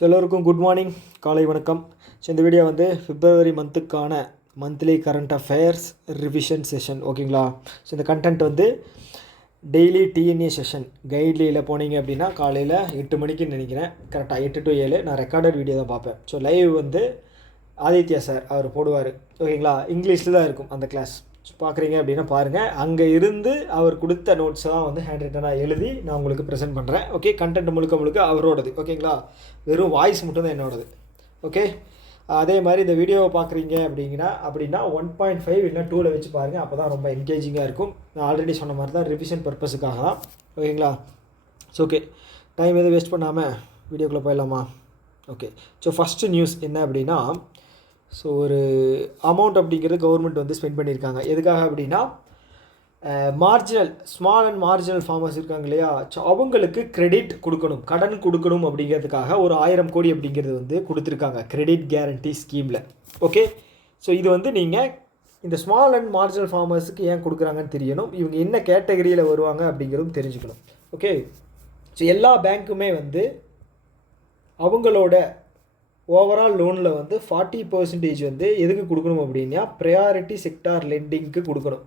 எல்லோருக்கும் good morning, காலை வணக்கம். ஸோ இந்த வீடியோ வந்து பிப்ரவரி மந்த்துக்கான monthly current affairs revision session. ஓகேங்களா? ஸோ இந்த கண்டென்ட் வந்து டெய்லி டிஎன்ஏ செஷன் கைட்லியில் போனீங்க அப்படின்னா காலையில் 8 மணிக்குன்னு நினைக்கிறேன், கரெக்டாக 8 to 7 நான் ரெக்கார்டட் வீடியோ தான் பார்ப்பேன். ஸோ லைவ் வந்து ஆதித்யா சார் அவர் போடுவார். ஓகேங்களா? இங்கிலீஷில் தான் இருக்கும் அந்த கிளாஸ். பார்க்குறீங்க அப்படின்னா பாருங்கள், அங்கே இருந்து அவர் கொடுத்த நோட்ஸை தான் வந்து ஹேண்ட் ரிட்டனாக எழுதி நான் உங்களுக்கு ப்ரெசென்ட் பண்ணுறேன். ஓகே, கண்டென்ட் முழுக்க அவரோடது. ஓகேங்களா? வெறும் வாய்ஸ் மட்டும் தான் என்னோடது. ஓகே, அதே மாதிரி இந்த வீடியோவை பார்க்குறீங்க அப்படின்னா 1.5 இல்லைனா 2 வச்சு பாருங்கள், அப்போ தான் ரொம்ப என்கேஜிங்காக இருக்கும். நான் ஆல்ரெடி சொன்ன மாதிரி தான் ரிவிஷன் பர்பஸுக்காக தான். ஓகேங்களா? ஸோ ஓகே, டைம் எதுவும் வேஸ்ட் பண்ணாமல் வீடியோக்குள்ளே போயிடலாமா? ஓகே, ஸோ ஃபஸ்ட்டு நியூஸ் என்ன அப்படின்னா, ஸோ ஒரு அமௌண்ட் அப்படிங்கிறது கவர்மெண்ட் வந்து ஸ்பெண்ட் பண்ணியிருக்காங்க. எதுக்காக அப்படின்னா ஸ்மால் அண்ட் மார்ஜினல் ஃபார்மர்ஸ் இருக்காங்க இல்லையா, ஸோ அவங்களுக்கு கிரெடிட் கொடுக்கணும், கடன் கொடுக்கணும் அப்படிங்கிறதுக்காக ஒரு 1000 கோடி அப்படிங்கிறது வந்து கொடுத்துருக்காங்க கிரெடிட் கேரண்டி ஸ்கீமில். ஓகே, ஸோ இது வந்து நீங்கள் இந்த ஸ்மால் அண்ட் மார்ஜினல் ஃபார்மர்ஸுக்கு ஏன் கொடுக்குறாங்கன்னு தெரியணும், இவங்க என்ன கேட்டகரியில் வருவாங்க அப்படிங்கிறதும் தெரிஞ்சுக்கணும். ஓகே, ஸோ எல்லா பேங்க்குமே வந்து அவங்களோட ஓவரால் லோனில் வந்து 40% வந்து எதுக்கு கொடுக்கணும் அப்படின்னா ப்ரையாரிட்டி செக்டார் லெண்டிங்க்கு கொடுக்கணும்.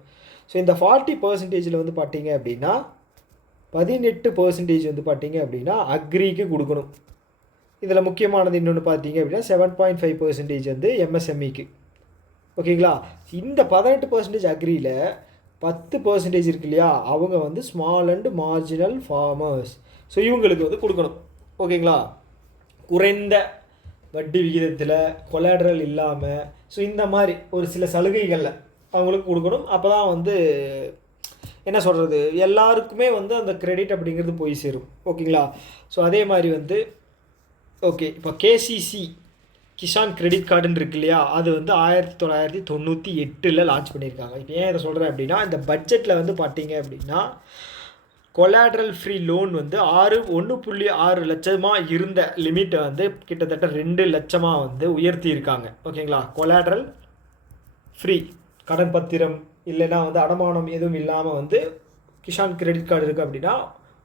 ஸோ இந்த 40% வந்து பார்த்தீங்க அப்படின்னா 18% வந்து பார்த்தீங்க அப்படின்னா அக்ரிக்கு கொடுக்கணும். இதில் முக்கியமானது இன்னொன்று பார்த்தீங்க அப்படின்னா 7.5% வந்து எம்எஸ்எம்இக்கு. ஓகேங்களா? இந்த 18% அக்ரியில் 10% இருக்கு இல்லையா, அவங்க வந்து small and marginal farmers. So இவங்களுக்கு வந்து கொடுக்கணும். ஓகேங்களா? குறைந்த வட்டி விகிதத்தில், கொலாட்ரல் இல்லாமல், ஸோ இந்த மாதிரி ஒரு சில சலுகைகளில் அவங்களுக்கு கொடுக்கணும். அப்போ தான் வந்து என்ன சொல்கிறது, எல்லாருக்குமே வந்து அந்த கிரெடிட் அப்படிங்கிறது போய் சேரும். ஓகேங்களா? ஸோ அதே மாதிரி வந்து ஓகே, இப்போ கேசிசி கிசான் கிரெடிட் கார்டுன்னு இருக்கு இல்லையா, அது வந்து 1998 லான்ச் பண்ணியிருக்காங்க. இப்போ ஏன் இதை சொல்கிறேன் அப்படின்னா, இந்த பட்ஜெட்டில் வந்து பார்த்தீங்க அப்படின்னா கொலாட்ரல் ஃப்ரீ லோன் வந்து 1.6 லட்சமாக இருந்த லிமிட்டை வந்து கிட்டத்தட்ட 2 லட்சமாக வந்து உயர்த்தியிருக்காங்க. ஓகேங்களா? கொலாட்ரல் ஃப்ரீ கடன் பத்திரம் இல்லைன்னா வந்து அடமானம் எதுவும் இல்லாமல் வந்து கிசான் கிரெடிட் கார்டு இருக்குது அப்படின்னா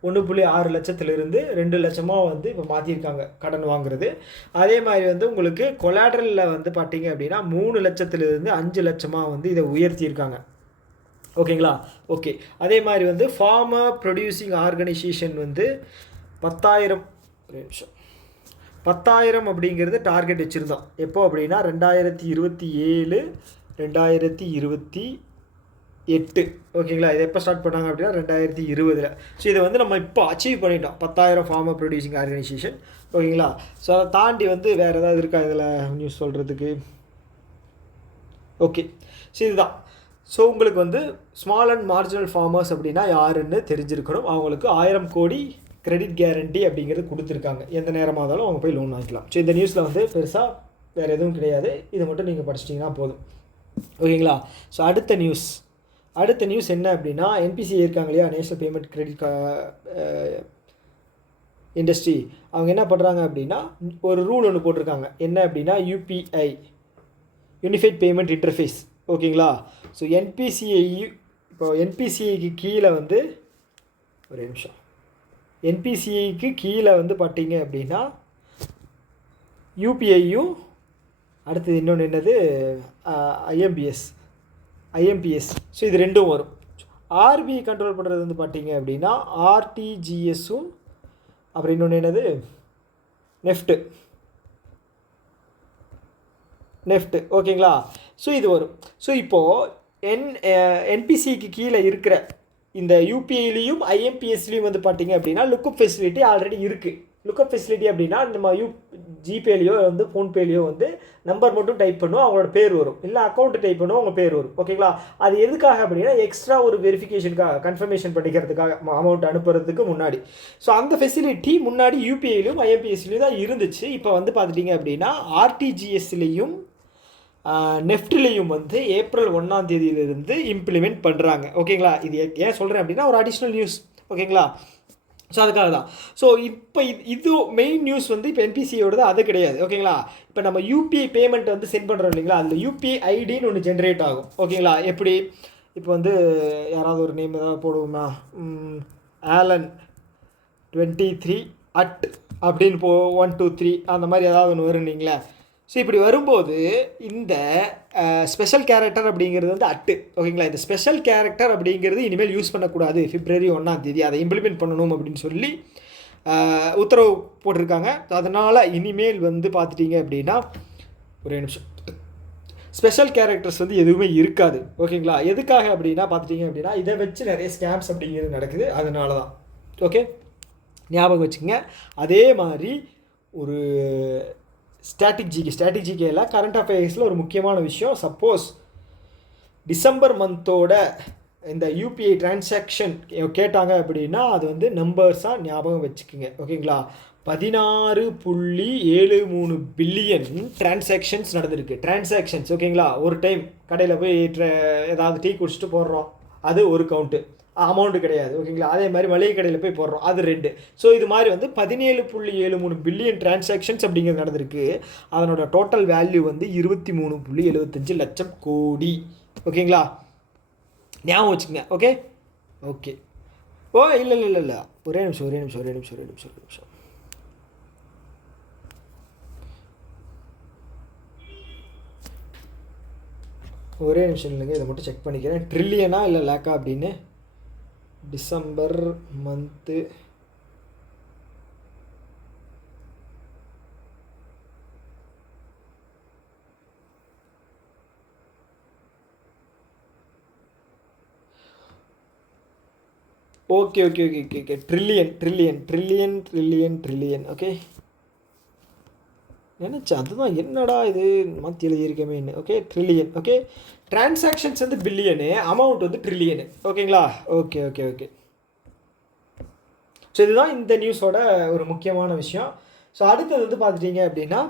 1.6 லட்சத்திலிருந்து 2 லட்சமாக வந்து இப்போ மாற்றிருக்காங்க கடன் வாங்குறது. அதே மாதிரி வந்து உங்களுக்கு கொலாட்ரலில் வந்து பார்த்தீங்க அப்படின்னா 3 லட்சத்திலிருந்து 5 லட்சமாக வந்து இதை உயர்த்தியிருக்காங்க. ஓகேங்களா? ஓகே, அதே மாதிரி வந்து ஃபார்மர் ப்ரொடியூசிங் ஆர்கனைசேஷன் வந்து 10,000 அப்படிங்கிறது டார்கெட் வச்சுருந்தோம். எப்போ அப்படின்னா 2027 2028. ஓகேங்களா? இதை எப்போ ஸ்டார்ட் பண்ணாங்க அப்படின்னா 2020. ஸோ இதை வந்து நம்ம இப்போ அச்சீவ் பண்ணிட்டோம், 10,000 ஃபார்மர் ப்ரொடியூசிங் ஆர்கனைசேஷன். ஓகேங்களா? ஸோ அதை தாண்டி வந்து வேறு ஏதாவது இருக்கா இதில் நியூஸ் சொல்கிறதுக்கு? ஓகே, ஸோ இதுதான். ஸோ உங்களுக்கு வந்து ஸ்மால் அண்ட் மார்ஜினல் ஃபார்மர்ஸ் அப்படின்னா யாருன்னு தெரிஞ்சிருக்கணும். அவங்களுக்கு 1000 கோடி கிரெடிட் கேரண்டி அப்படிங்கிறது கொடுத்துருக்காங்க. எந்த நேரமாக இருந்தாலும் அவங்க போய் லோன் வாங்கிக்கலாம். ஸோ இந்த நியூஸில் வந்து பெருசாக வேறு எதுவும் கிடையாது, இதை மட்டும் நீங்கள் படிச்சிட்டிங்கன்னா போதும். ஓகேங்களா? ஸோ அடுத்த நியூஸ் என்ன அப்படின்னா, என்பிசிஐ இருக்காங்க இல்லையா, நேஷனல் பேமெண்ட் கிரெடிட் இண்டஸ்ட்ரி, அவங்க என்ன பண்ணுறாங்க அப்படின்னா ஒரு ரூல் ஒன்று போட்டிருக்காங்க. என்ன அப்படின்னா யூபிஐ, யூனிஃபைட் பேமெண்ட் இன்டர்ஃபேஸ். ஓகேங்களா? ஸோ என்பிசிஐக்கு கீழே வந்து ஒரு நிமிஷம், என்பிசிஐக்கு கீழே வந்து பார்த்தீங்க அப்படின்னா யூபிஐயும் அடுத்தது இன்னொன்று என்னது ஐஎம்பிஎஸ். ஸோ இது ரெண்டும் வரும். ஆர்பிஐ கண்ட்ரோல் பண்ணுறது வந்து பார்த்தீங்க அப்படின்னா ஆர்டிஜிஎஸும் அப்புறம் இன்னொன்று என்னது நெஃப்ட். ஓகேங்களா? ஸோ இது வரும். ஸோ இப்போது என்பிசிக்கு கீழே இருக்கிற இந்த யூபிஐலையும் ஐஎம்பிஎஸ்லேயும் வந்து பார்த்தீங்க அப்படின்னா லுக்கப் ஃபெசிலிட்டி ஆல்ரெடி இருக்குது. லுக்கப் ஃபெசிலிட்டி அப்படின்னா நம்ம ஜிபேலையோ வந்து ஃபோன்பேலையோ வந்து நம்பர் மட்டும் டைப் பண்ணுவோம், அவங்களோட பேர் வரும், இல்லை அக்கௌண்ட்டு டைப் பண்ணுவோம், அவங்க பேர் வரும். ஓகேங்களா? அது எதுக்காக அப்படின்னா எக்ஸ்ட்ரா ஒரு வெரிஃபிகேஷனுக்காக, கன்ஃபர்மேஷன் பண்ணிக்கிறதுக்காக, அமௌண்ட் அனுப்புறதுக்கு முன்னாடி. ஸோ அந்த ஃபெசிலிட்டி முன்னாடி யூபிஐலையும் ஐஎம்பிஎஸ்லேயும் தான் இருந்துச்சு. இப்போ வந்து பார்த்துட்டிங்க அப்படின்னா ஆர்டிஜிஎஸ்லேயும் நெஃப்ட்லேயும் வந்து April 1 இம்ப்ளிமெண்ட் பண்ணுறாங்க. ஓகேங்களா? இது ஏன் சொல்கிறேன் அப்படின்னா ஒரு அடிஷ்னல் நியூஸ். ஓகேங்களா? ஸோ அதுக்காக தான். ஸோ இப்போ இது மெயின் நியூஸ் வந்து இப்போ என்பிசியோடது அது கிடையாது. ஓகேங்களா? இப்போ நம்ம யூபிஐ பேமெண்ட் வந்து சென்ட் பண்ணுறோம் இல்லைங்களா, அதில் யூபிஐ ஐடின்னு ஒன்று ஜென்ரேட் ஆகும். ஓகேங்களா? எப்படி இப்போ வந்து யாராவது ஒரு நேம் ஏதாவது போடுவோமா, Alan 23 அப்படின்னு 1 2 3 அந்த மாதிரி ஏதாவது ஒன்று வருன்னீங்களே. ஸோ இப்படி வரும்போது இந்த ஸ்பெஷல் கேரக்டர் அப்படிங்கிறது வந்து அட்டு, ஓகேங்களா. இந்த ஸ்பெஷல் கேரக்டர் அப்படிங்கிறது இனிமேல் யூஸ் பண்ணக்கூடாது, February 1 அதை இம்ப்ளிமெண்ட் பண்ணணும் அப்படின்னு சொல்லி உத்தரவு போட்டிருக்காங்க. அதனால் இனிமேல் வந்து பார்த்துட்டிங்க அப்படின்னா ஒரே நிமிஷம், ஸ்பெஷல் கேரக்டர்ஸ் வந்து எதுவுமே இருக்காது, ஓகேங்களா. எதுக்காக அப்படின்னா பார்த்துட்டிங்க அப்படின்னா இதை வச்சு நிறைய ஸ்கேம்ஸ் அப்படிங்கிறது நடக்குது, அதனால தான். ஓகே, ஞாபகம் வச்சுக்கோங்க. அதே மாதிரி ஒரு ஸ்ட்ராட்டஜிக்கேல கரண்ட் அஃபேர்ஸில் ஒரு முக்கியமான விஷயம், சப்போஸ் டிசம்பர் மந்தோட இந்த யூபிஐ டிரான்சாக்ஷன் கேட்டாங்க அப்படின்னா அது வந்து நம்பர்ஸாக ஞாபகம் வச்சுக்கோங்க, ஓகேங்களா. 16.73 பில்லியன் டிரான்சாக்ஷன்ஸ் நடந்திருக்கு. டிரான்சாக்ஷன்ஸ், ஓகேங்களா. ஒரு டைம் கடையில் போய் ஏதாவது டீ குடிச்சிட்டு போடுறோம், அது ஒரு கவுண்ட்டு, அமௌண்ட்டு கிடையாது, ஓகேங்களா. அதே மாதிரி மளிகை கடையில் போய் போடுறோம், அது 2. ஸோ இது மாதிரி வந்து 17.73 பில்லியன் டிரான்சாக்ஷன்ஸ் அப்படிங்கிறது நடந்திருக்கு. அதனோட டோட்டல் வேல்யூ வந்து 23.75 லட்சம் கோடி, ஓகேங்களா. ஞாபகம் வச்சுக்கங்க. ஓகே ஓகே ஓ இல்லை இல்லை இல்லை இல்லை ஒரே நிமிஷம் இல்லைங்க, இதை மட்டும் செக் பண்ணிக்கிறேன். ட்ரில்லியனா இல்லை லேக்கா அப்படின்னு. December month okay trillion okay நினச்சா அதுதான், என்னடா இது மாற்றி எழுதியிருக்கமேன்னு. Okay, trillion. ஓகே, டிரான்சாக்ஷன்ஸ் வந்து பில்லியனு, அமௌண்ட் வந்து ட்ரில்லியனு, ஓகேங்களா. ஓகே. ஸோ இதுதான் இந்த நியூஸோட ஒரு முக்கியமான விஷயம். ஸோ அடுத்தது வந்து பார்த்துட்டிங்க அப்படின்னா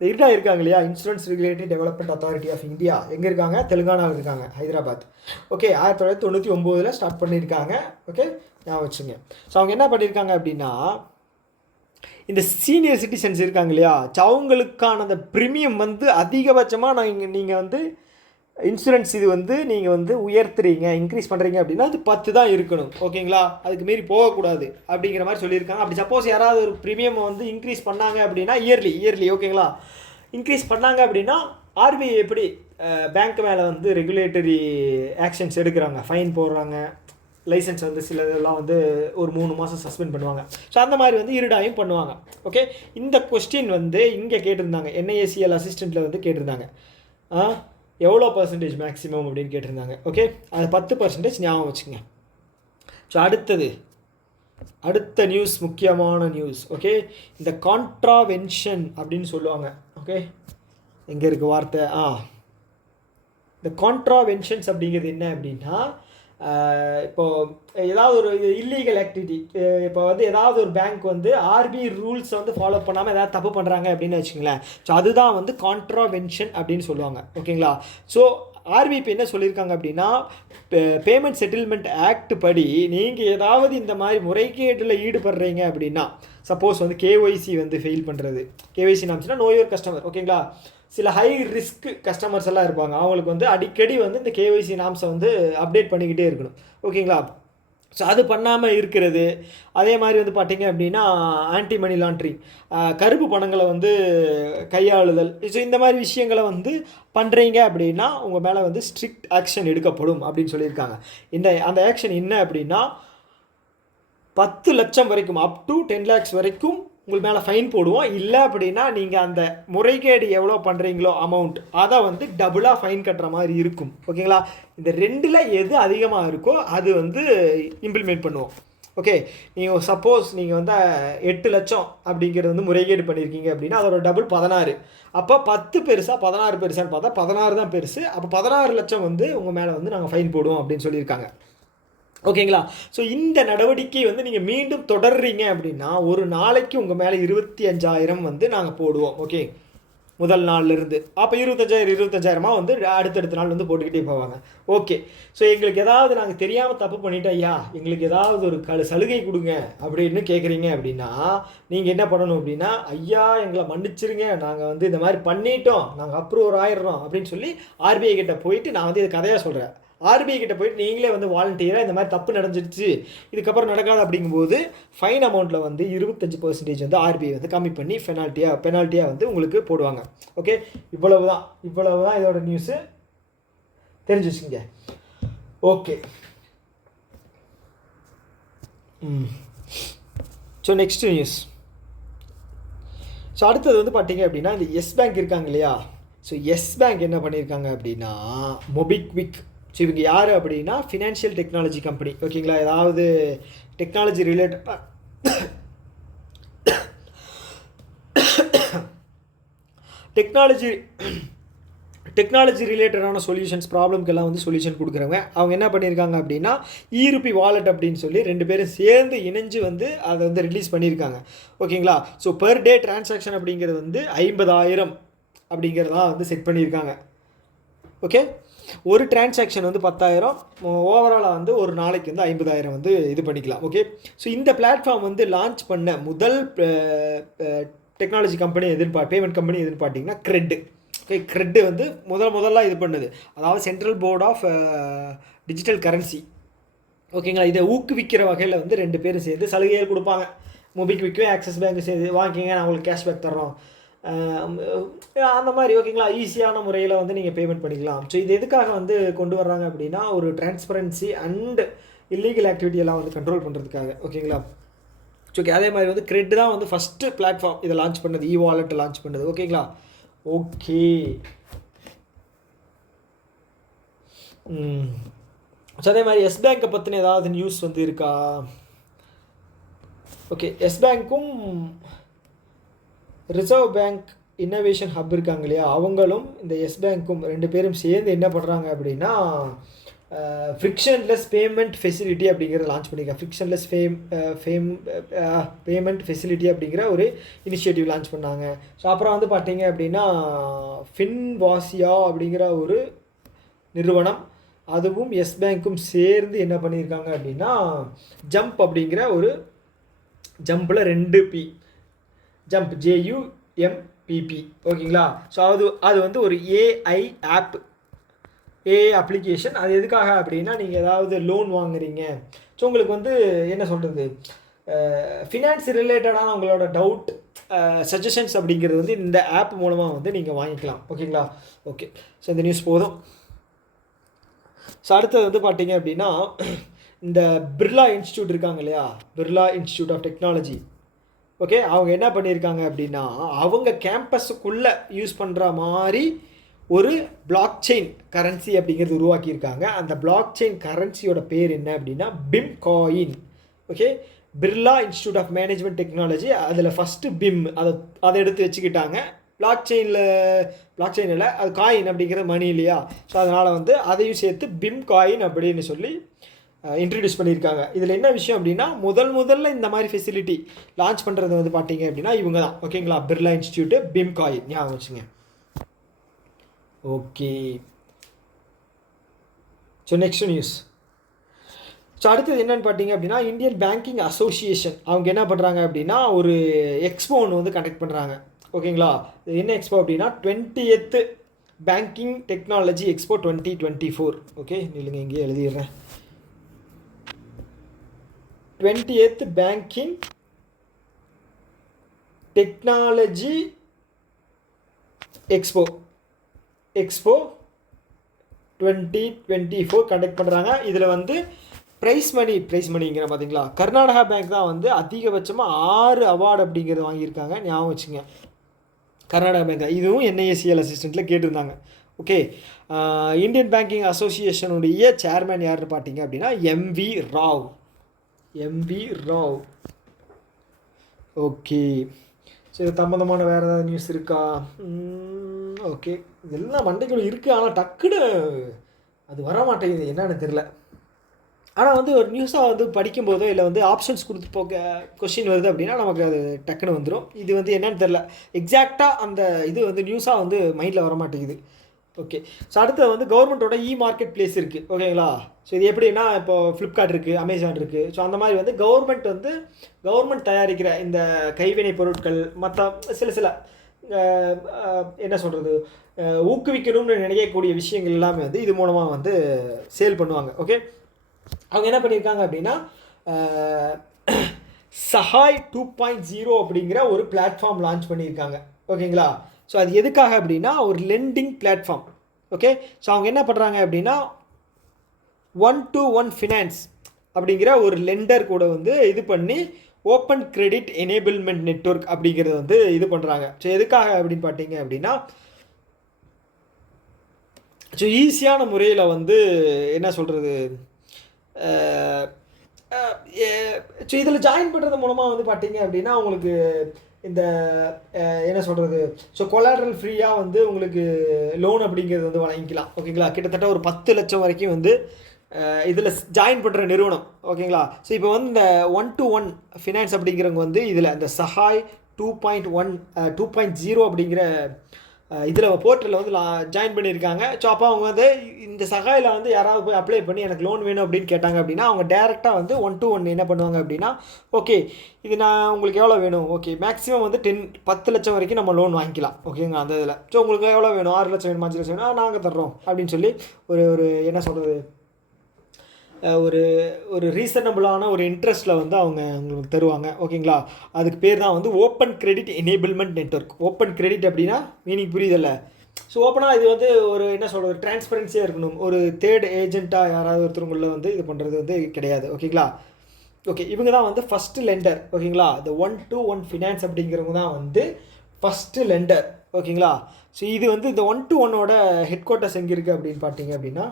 இர்டா இருக்காங்க இல்லையா, insurance regulatory development authority of India. எங்கே இருக்காங்க? தெலுங்கானாவில் இருக்காங்க, ஹைதராபாத். ஓகே, 1999 ஸ்டார்ட் பண்ணியிருக்காங்க. ஓகே, ஞாபகம் வச்சுங்க. ஸோ அவங்க என்ன பண்ணியிருக்காங்க அப்படின்னா இந்த சீனியர் சிட்டிசன்ஸ் இருக்காங்க இல்லையா, அவங்களுக்கான அந்த ப்ரீமியம் வந்து அதிகபட்சமாக நீங்கள் வந்து இன்சூரன்ஸ் இது வந்து நீங்கள் வந்து உயர்த்துறீங்க, இன்க்ரீஸ் பண்ணுறீங்க அப்படின்னா அது 10 தான் இருக்கணும், ஓகேங்களா. அதுக்கு மீறி போகக்கூடாது அப்படிங்கிற மாதிரி சொல்லியிருக்காங்க. அப்படி சப்போஸ் யாராவது ஒரு ப்ரீமியம் வந்து இன்க்ரீஸ் பண்ணாங்க அப்படின்னா இயர்லி ஓகேங்களா, இன்க்ரீஸ் பண்ணாங்க அப்படின்னா ஆர்பிஐ எப்படி பேங்க் மேலே வந்து ரெகுலேட்டரி ஆக்ஷன்ஸ் எடுக்கிறாங்க, ஃபைன் போடுறாங்க, லைசன்ஸ் வந்து சில இதெல்லாம் வந்து ஒரு 3 மாதம் சஸ்பெண்ட் பண்ணுவாங்க. ஸோ அந்த மாதிரி வந்து இருடாயும் பண்ணுவாங்க. ஓகே, இந்த கொஸ்டின் வந்து இங்கே கேட்டிருந்தாங்க, NISCL அசிஸ்டண்ட்டில் வந்து கேட்டிருந்தாங்க, எவ்வளோ பர்சன்டேஜ் மேக்ஸிமம் அப்படின்னு கேட்டிருந்தாங்க. ஓகே, அது 10% ஞாபகம் வச்சுங்க. ஸோ அடுத்த நியூஸ், முக்கியமான நியூஸ். ஓகே, இந்த கான்ட்ராவென்ஷன் அப்படின்னு சொல்லுவாங்க. ஓகே, எங்கே இருக்குது வார்த்தை? இந்த கான்ட்ராவென்ஷன்ஸ் அப்படிங்கிறது என்ன அப்படின்னா இப்போது ஏதாவது ஒரு இல்லீகல் ஆக்டிவிட்டி, இப்போ வந்து ஏதாவது ஒரு பேங்க் வந்து ஆர்பிஐ ரூல்ஸை வந்து ஃபாலோ பண்ணாமல் ஏதாவது தப்பு பண்ணுறாங்க அப்படின்னு வச்சுங்களேன். ஸோ அதுதான் வந்து கான்ட்ராவென்ஷன் அப்படின்னு சொல்லுவாங்க, ஓகேங்களா. ஸோ ஆர்பிஐ இப்போ என்ன சொல்லியிருக்காங்க அப்படின்னா பேமெண்ட் செட்டில்மெண்ட் ஆக்ட் படி நீங்கள் ஏதாவது இந்த மாதிரி முறைகேட்டில் ஈடுபடுறீங்க அப்படின்னா, சப்போஸ் வந்து கேஒய்சி வந்து ஃபெயில் பண்ணுறது, கேஒய்சி நாம்ஸ்னா நோ யுவர் கஸ்டமர், ஓகேங்களா. சில ஹை ரிஸ்க் கஸ்டமர்ஸ் எல்லாம் இருப்பாங்க, அவங்களுக்கு வந்து அடிக்கடி வந்து இந்த கேஒய்சி நாம்ஸை வந்து அப்டேட் பண்ணிக்கிட்டே இருக்கணும், ஓகேங்களா. ஸோ அது பண்ணாமல் இருக்கிறது. அதே மாதிரி வந்து பார்த்திங்க அப்படின்னா ஆன்டி மணி லாண்ட்ரிங், கருப்பு பணங்களை வந்து கையாளுதல். ஸோ இந்த மாதிரி விஷயங்களை வந்து பண்ணுறீங்க அப்படின்னா உங்கள் மேலே வந்து ஸ்ட்ரிக்ட் ஆக்ஷன் எடுக்கப்படும் அப்படின்னு சொல்லியிருக்காங்க. அந்த ஆக்ஷன் என்ன அப்படின்னா 10 லட்சம் வரைக்கும், அப் டு 10 lakhs வரைக்கும் உங்களுக்கு மேலே ஃபைன் போடுவோம். இல்லை அப்படின்னா நீங்கள் அந்த முறைகேடு எவ்வளோ பண்ணுறீங்களோ அமௌண்ட் அதை வந்து டபுளாக ஃபைன் கட்டுற மாதிரி இருக்கும், ஓகேங்களா. இந்த 2ல் எது அதிகமாக இருக்கோ அது வந்து இம்ப்ளிமெண்ட் பண்ணுவோம். ஓகே, நீங்கள் சப்போஸ் நீங்கள் வந்து 8 லட்சம் அப்படிங்கிறது வந்து முறைகேடு பண்ணியிருக்கீங்க அப்படின்னா அதோட டபுள் 16. அப்போ 10 பெருசா 16 பெருசான்னு பார்த்தா 16 தான் பெருசு. அப்போ 16 லட்சம் வந்து உங்கள் மேலே வந்து நாங்கள் ஃபைன் போடுவோம் அப்படின்னு சொல்லியிருக்காங்க, ஓகேங்களா. ஸோ இந்த நடவடிக்கை வந்து நீங்கள் மீண்டும் தொடர்றீங்க அப்படின்னா ஒரு நாளைக்கு உங்கள் மேலே 25,000 வந்து நாங்கள் போடுவோம், ஓகே, முதல் நாள்லேருந்து. அப்போ 25,000 வந்து அடுத்தடுத்த நாள் வந்து போட்டுக்கிட்டே போவாங்க. ஓகே, ஸோ எங்களுக்கு ஏதாவது நாங்கள் தெரியாமல் தப்பு பண்ணிட்டோம் ஐயா, எங்களுக்கு ஏதாவது ஒரு சலுகை கொடுங்க அப்படின்னு கேட்குறீங்க அப்படின்னா நீங்கள் என்ன பண்ணணும் அப்படின்னா, ஐயா எங்களை மன்னிச்சிருங்க, நாங்கள் வந்து இந்த மாதிரி பண்ணிட்டோம், நாங்கள் அப்ரூவர் ஆயிடுறோம் அப்படின்னு சொல்லி ஆர்பிஐ கிட்ட போயிட்டு, நான் வந்து இது கதையாக சொல்கிறேன், ஆர்பிஐ கிட்ட போயிட்டு நீங்களே வந்து வாலண்டியராக இந்த மாதிரி தப்பு நடந்துடுச்சு, இதுக்கப்புறம் நடக்காது அப்படிங்கும்போது ஃபைன் அமௌண்ட்டில் வந்து 25% வந்து ஆர்பிஐ வந்து கம்மி பண்ணி பெனால்ட்டியாக வந்து உங்களுக்கு போடுவாங்க. ஓகே, இவ்வளவு தான் இதோட நியூஸு, தெரிஞ்சு வச்சுங்க. Okay, so next news. So அடுத்தது வந்து பார்த்தீங்க அப்படின்னா இந்த எஸ் பேங்க் இருக்காங்க இல்லையா, ஸோ எஸ் பேங்க் என்ன பண்ணியிருக்காங்க அப்படின்னா மொபிக்விக். ஸோ இவங்க யார் அப்படின்னா ஃபினான்ஷியல் டெக்னாலஜி கம்பெனி. ஓகேங்களா, ஏதாவது டெக்னாலஜி ரிலேட்டட் டெக்னாலஜி ரிலேட்டடான சொல்யூஷன்ஸ், ப்ராப்ளம்க்கெல்லாம் வந்து சொல்யூஷன் கொடுக்குறவங்க. அவங்க என்ன பண்ணியிருக்காங்க அப்படின்னா ஈருப்பி வாலெட் அப்படின்னு சொல்லி 2 பேரும் சேர்ந்து இணைஞ்சு வந்து அதை வந்து ரிலீஸ் பண்ணியிருக்காங்க. ஓகேங்களா, ஸோ பெர் டே டிரான்சாக்ஷன் அப்படிங்கிறது வந்து 50,000 அப்படிங்கிறதான் வந்து செட் பண்ணியிருக்காங்க. ஓகே, ஒரு டிரான்சாக்ஷன் வந்து 10,000, ஓவராலாக வந்து ஒரு நாளைக்கு வந்து 50,000 வந்து இது பண்ணிக்கலாம். ஓகே, ஸோ இந்த பிளாட்ஃபார்ம் வந்து லான்ச் பண்ண முதல் டெக்னாலஜி கம்பெனி பேமெண்ட் கம்பெனி எதுன்னு பார்த்தீங்கன்னா கிரெட். ஓகே, கிரெட் வந்து முதல்ல இது பண்ணுது, அதாவது central board of digital currency. ஓகேங்களா, இதை ஊக்குவிக்கிற வகையில் வந்து 2 பேரும் சேர்ந்து சலுகைகள் கொடுப்பாங்க. மொபிக்விக்கும் ஆக்சிஸ் பேங்க் சேர்ந்து வாங்கிக்கிங்க, நான் உங்களுக்கு கேஷ்பேக் தர்றோம் அந்த மாதிரி. ஓகேங்களா, ஈஸியான முறையில் வந்து நீங்கள் பேமெண்ட் பண்ணிக்கலாம். ஸோ இது எதுக்காக வந்து கொண்டு வர்றாங்க அப்படின்னா ஒரு டிரான்ஸ்பரன்சி அண்ட் இல்லீகல் ஆக்டிவிட்டியெல்லாம் வந்து கண்ட்ரோல் பண்ணுறதுக்காக. ஓகேங்களா, ஓகே, அதே மாதிரி வந்து கிரெட் தான் வந்து ஃபஸ்ட்டு பிளாட்ஃபார்ம் இதை லான்ச் பண்ணது, வாலெட்டை லான்ச் பண்ணது. ஓகேங்களா, ஓகே. ஸோ அதே மாதிரி எஸ் பேங்கை பற்றின ஏதாவது நியூஸ் வந்து இருக்கா? ஓகே, எஸ் பேங்க்கும் ரிசர்வ் பேங்க் இன்னோவேஷன் ஹப் இருக்காங்க இல்லையா, அவங்களும் இந்த எஸ் பேங்க்கும் 2 பேரும் சேர்ந்து என்ன பண்ணுறாங்க அப்படின்னா ஃப்ரிக்ஷன்லெஸ் பேமெண்ட் ஃபெசிலிட்டி அப்படிங்கிறத லான்ச் பண்ணியிருக்காங்க. ஃப்ரிக்ஷன்லெஸ் பேமெண்ட் ஃபெசிலிட்டி அப்படிங்கிற ஒரு இனிஷியேட்டிவ் லான்ச் பண்ணாங்க. ஸோ அப்புறம் வந்து பார்த்தீங்க அப்படின்னா ஃபின்வாசியா அப்படிங்கிற ஒரு நிறுவனம், அதுவும் எஸ் பேங்க்கும் சேர்ந்து என்ன பண்ணியிருக்காங்க அப்படின்னா ஜம்ப் அப்படிங்கிற ஒரு ஜம்பில் 2P ஜம்ப் JUMPP. ஓகேங்களா, ஸோ அது வந்து ஒரு ஏஐ அப்ளிகேஷன். அது எதுக்காக அப்படின்னா நீங்கள் ஏதாவது லோன் வாங்குறீங்க, ஸோ உங்களுக்கு வந்து என்ன சொல்கிறது, ஃபினான்ஸ் ரிலேட்டடான உங்களோட டவுட் சஜஷன்ஸ் அப்படிங்கிறது வந்து இந்த ஆப் மூலமாக வந்து நீங்கள் வாங்கிக்கலாம். ஓகேங்களா, ஓகே. ஸோ இந்த நியூஸ் போதும். ஸோ அடுத்தது வந்து பார்த்தீங்க அப்படின்னா இந்த பிர்லா இன்ஸ்டியூட் இருக்காங்க இல்லையா, Birla institute of technology. Okay, அவங்க என்ன பண்ணியிருக்காங்க அப்படின்னா அவங்க கேம்பஸுக்குள்ளே யூஸ் பண்ணுற மாதிரி ஒரு பிளாக் செயின் கரன்சி அப்படிங்கிறது உருவாக்கியிருக்காங்க. அந்த பிளாக் செயின் கரன்சியோட பேர் என்ன அப்படின்னா BIM coin. Okay, Birla institute of management technology, அதில் ஃபஸ்ட்டு பிம் அதை எடுத்து வச்சுக்கிட்டாங்க. பிளாக் செயினில் அது காயின் அப்படிங்கிறது மணி இல்லையா, ஸோ அதனால் வந்து அதையும் சேர்த்து பிம் காயின் அப்படின்னு சொல்லி இன்ட்ரடியூஸ் பண்ணியிருக்காங்க. இதில் என்ன விஷயம் அப்படின்னா முதல்ல இந்த மாதிரி ஃபெசிலிட்டி லான்ச் பண்ணுறது வந்து பார்த்தீங்க அப்படின்னா இவங்க தான். ஓகேங்களா, பிர்லா இன்ஸ்டியூட்டு பிம் காயின் ஞாபகம் வச்சுங்க. Okay, so next news. So அடுத்தது என்னென்னு பார்த்தீங்க அப்படின்னா இந்தியன் பேங்கிங் அசோசியேஷன் அவங்க என்ன பண்ணுறாங்க அப்படின்னா ஒரு எக்ஸ்போ ஒன்று வந்து கண்டக்ட் பண்ணுறாங்க. ஓகேங்களா, என்ன எக்ஸ்போ அப்படின்னா 20th banking technology expo 2024. Okay, இல்லைங்க இங்கேயே எழுதிடுறேன். 20th banking technology expo 2024 conduct பண்ணுறாங்க. இதில் வந்து ப்ரைஸ் மணிங்கிற பார்த்தீங்களா, கர்நாடகா பேங்க் தான் வந்து அதிகபட்சமாக 6 அவார்டு அப்படிங்கிறது வாங்கியிருக்காங்க. ஞாபகம் வச்சுங்க, கர்நாடகா பேங்க். இதுவும் NISL அசிஸ்டண்ட்டில் கேட்டிருந்தாங்க. ஓகே, இந்தியன் பேங்கிங் அசோசியேஷனுடைய சேர்மேன் யாருன்னு பார்த்தீங்க அப்படின்னா MV ராவ். ஓகே, ஸோ இது சம்மந்தமான வேறு ஏதாவது நியூஸ் இருக்கா? ஓகே, இதெல்லாம் மண்டைக்குள்ள இருக்குது, ஆனால் டக்குன்னு அது வர மாட்டேங்குது, என்னன்னு தெரில. ஆனால் வந்து ஒரு நியூஸாக வந்து படிக்கும்போதோ இல்லை வந்து ஆப்ஷன்ஸ் கொடுத்து போக கொஸ்டின் வருது அப்படின்னா நமக்கு அது டக்குன்னு வந்துடும். இது வந்து என்னன்னு தெரில, எக்ஸாக்டாக அந்த இது வந்து நியூஸாக வந்து மைண்டில் வர மாட்டேங்குது. ஓகே, ஸோ அடுத்து வந்து கவர்மெண்ட்டோட மார்க்கெட் பிளேஸ் இருக்குது. ஓகேங்களா, ஸோ இது எப்படின்னா இப்போ ஃப்ளிப்கார்ட் இருக்குது, அமேசான் இருக்குது. ஸோ அந்த மாதிரி வந்து கவர்மெண்ட் தயாரிக்கிற இந்த கைவினை பொருட்கள், மற்ற சில என்ன சொல்கிறது, ஊக்குவிக்கணும்னு நினைக்கக்கூடிய விஷயங்கள் எல்லாமே வந்து இது மூலமாக வந்து சேல் பண்ணுவாங்க. ஓகே, அவங்க என்ன பண்ணியிருக்காங்க அப்படின்னா சஹாய் 2.0 அப்படிங்கிற ஒரு பிளாட்ஃபார்ம் லான்ச் பண்ணியிருக்காங்க. ஓகேங்களா, ஸோ அது எதுக்காக அப்படின்னா ஒரு லெண்டிங் பிளாட்ஃபார்ம். ஓகே, ஸோ அவங்க என்ன பண்ணுறாங்க அப்படின்னா 1-to-1 ஃபினான்ஸ் அப்படிங்கிற ஒரு லெண்டர் கூட வந்து இது பண்ணி ஓப்பன் கிரெடிட் எனேபிள்மெண்ட் நெட்வொர்க் அப்படிங்கிறது வந்து இது பண்ணுறாங்க. ஸோ எதுக்காக அப்படின்னு பார்த்தீங்க அப்படின்னா ஸோ ஈஸியான முறையில் வந்து என்ன சொல்கிறது, ஸோ இதில் ஜாயின் பண்ணுறது மூலமாக வந்து பார்த்தீங்க அப்படின்னா உங்களுக்கு இந்த என்ன சொல்கிறது, ஸோ கொலாட்ரல் ஃப்ரீயாக வந்து உங்களுக்கு லோன் அப்படிங்கிறது வந்து வழங்கிக்கலாம். ஓகேங்களா, கிட்டத்தட்ட ஒரு 10 லட்சம் வரைக்கும் வந்து இதில் ஜாயின் பண்ணுற நிறுவனம். ஓகேங்களா, ஸோ இப்போ வந்து இந்த 1-to-1 ஃபினான்ஸ் அப்படிங்கிறவங்க வந்து இதில் இந்த சஹாய் 2.0 அப்படிங்கிற இதில் போர்ட்டலில் வந்து ஜாயின் பண்ணியிருக்காங்க. ஸோ அப்போ அவங்க வந்து இந்த சகாயில் வந்து யாராவது போய் அப்ளை பண்ணி எனக்கு லோன் வேணும் அப்படின்னு கேட்டாங்க அப்படின்னா அவங்க டேரெக்டாக வந்து 1-to-1 என்ன பண்ணுவாங்க அப்படின்னா, ஓகே இது நான் உங்களுக்கு எவ்வளோ வேணும், ஓகே மேக்ஸிமம் வந்து 10 லட்சம் வரைக்கும் நம்ம லோன் வாங்கிக்கலாம். ஓகேங்க, அந்த இதில் ஸோ உங்களுக்கு எவ்வளோ வேணும், 6 லட்சம் வேணும், 5 லட்சம் வேணும், நாங்கள் தர்றோம் அப்படின்னு சொல்லி ஒரு என்ன சொல்கிறது, ஒரு ரீசனபிளான ஒரு இன்ட்ரெஸ்ட்டில் வந்து அவங்க உங்களுக்கு தருவாங்க. ஓகேங்களா, அதுக்கு பேர் தான் வந்து open credit enablement network. Open credit அப்படின்னா மீனிங் புரியுதில்ல. ஸோ ஓப்பனாக இது வந்து ஒரு என்ன சொல்கிறது, டிரான்ஸ்பரன்சியாக இருக்கணும். ஒரு தேர்ட் ஏஜென்ட்டாக யாராவது ஒருத்தவங்கள வந்து இது பண்ணுறது வந்து கிடையாது. ஓகேங்களா, ஓகே இவங்க தான் வந்து ஃபஸ்ட்டு லெண்டர். ஓகேங்களா, இந்த 1-to-1 ஃபினான்ஸ் அப்படிங்கிறவங்க தான் வந்து ஃபஸ்ட்டு லெண்டர். ஓகேங்களா, ஸோ இது வந்து இந்த 1-to-1ஓட ஹெட் குவார்ட்டர்ஸ் எங்கே இருக்குது அப்படின்னு பார்த்தீங்க அப்படின்னா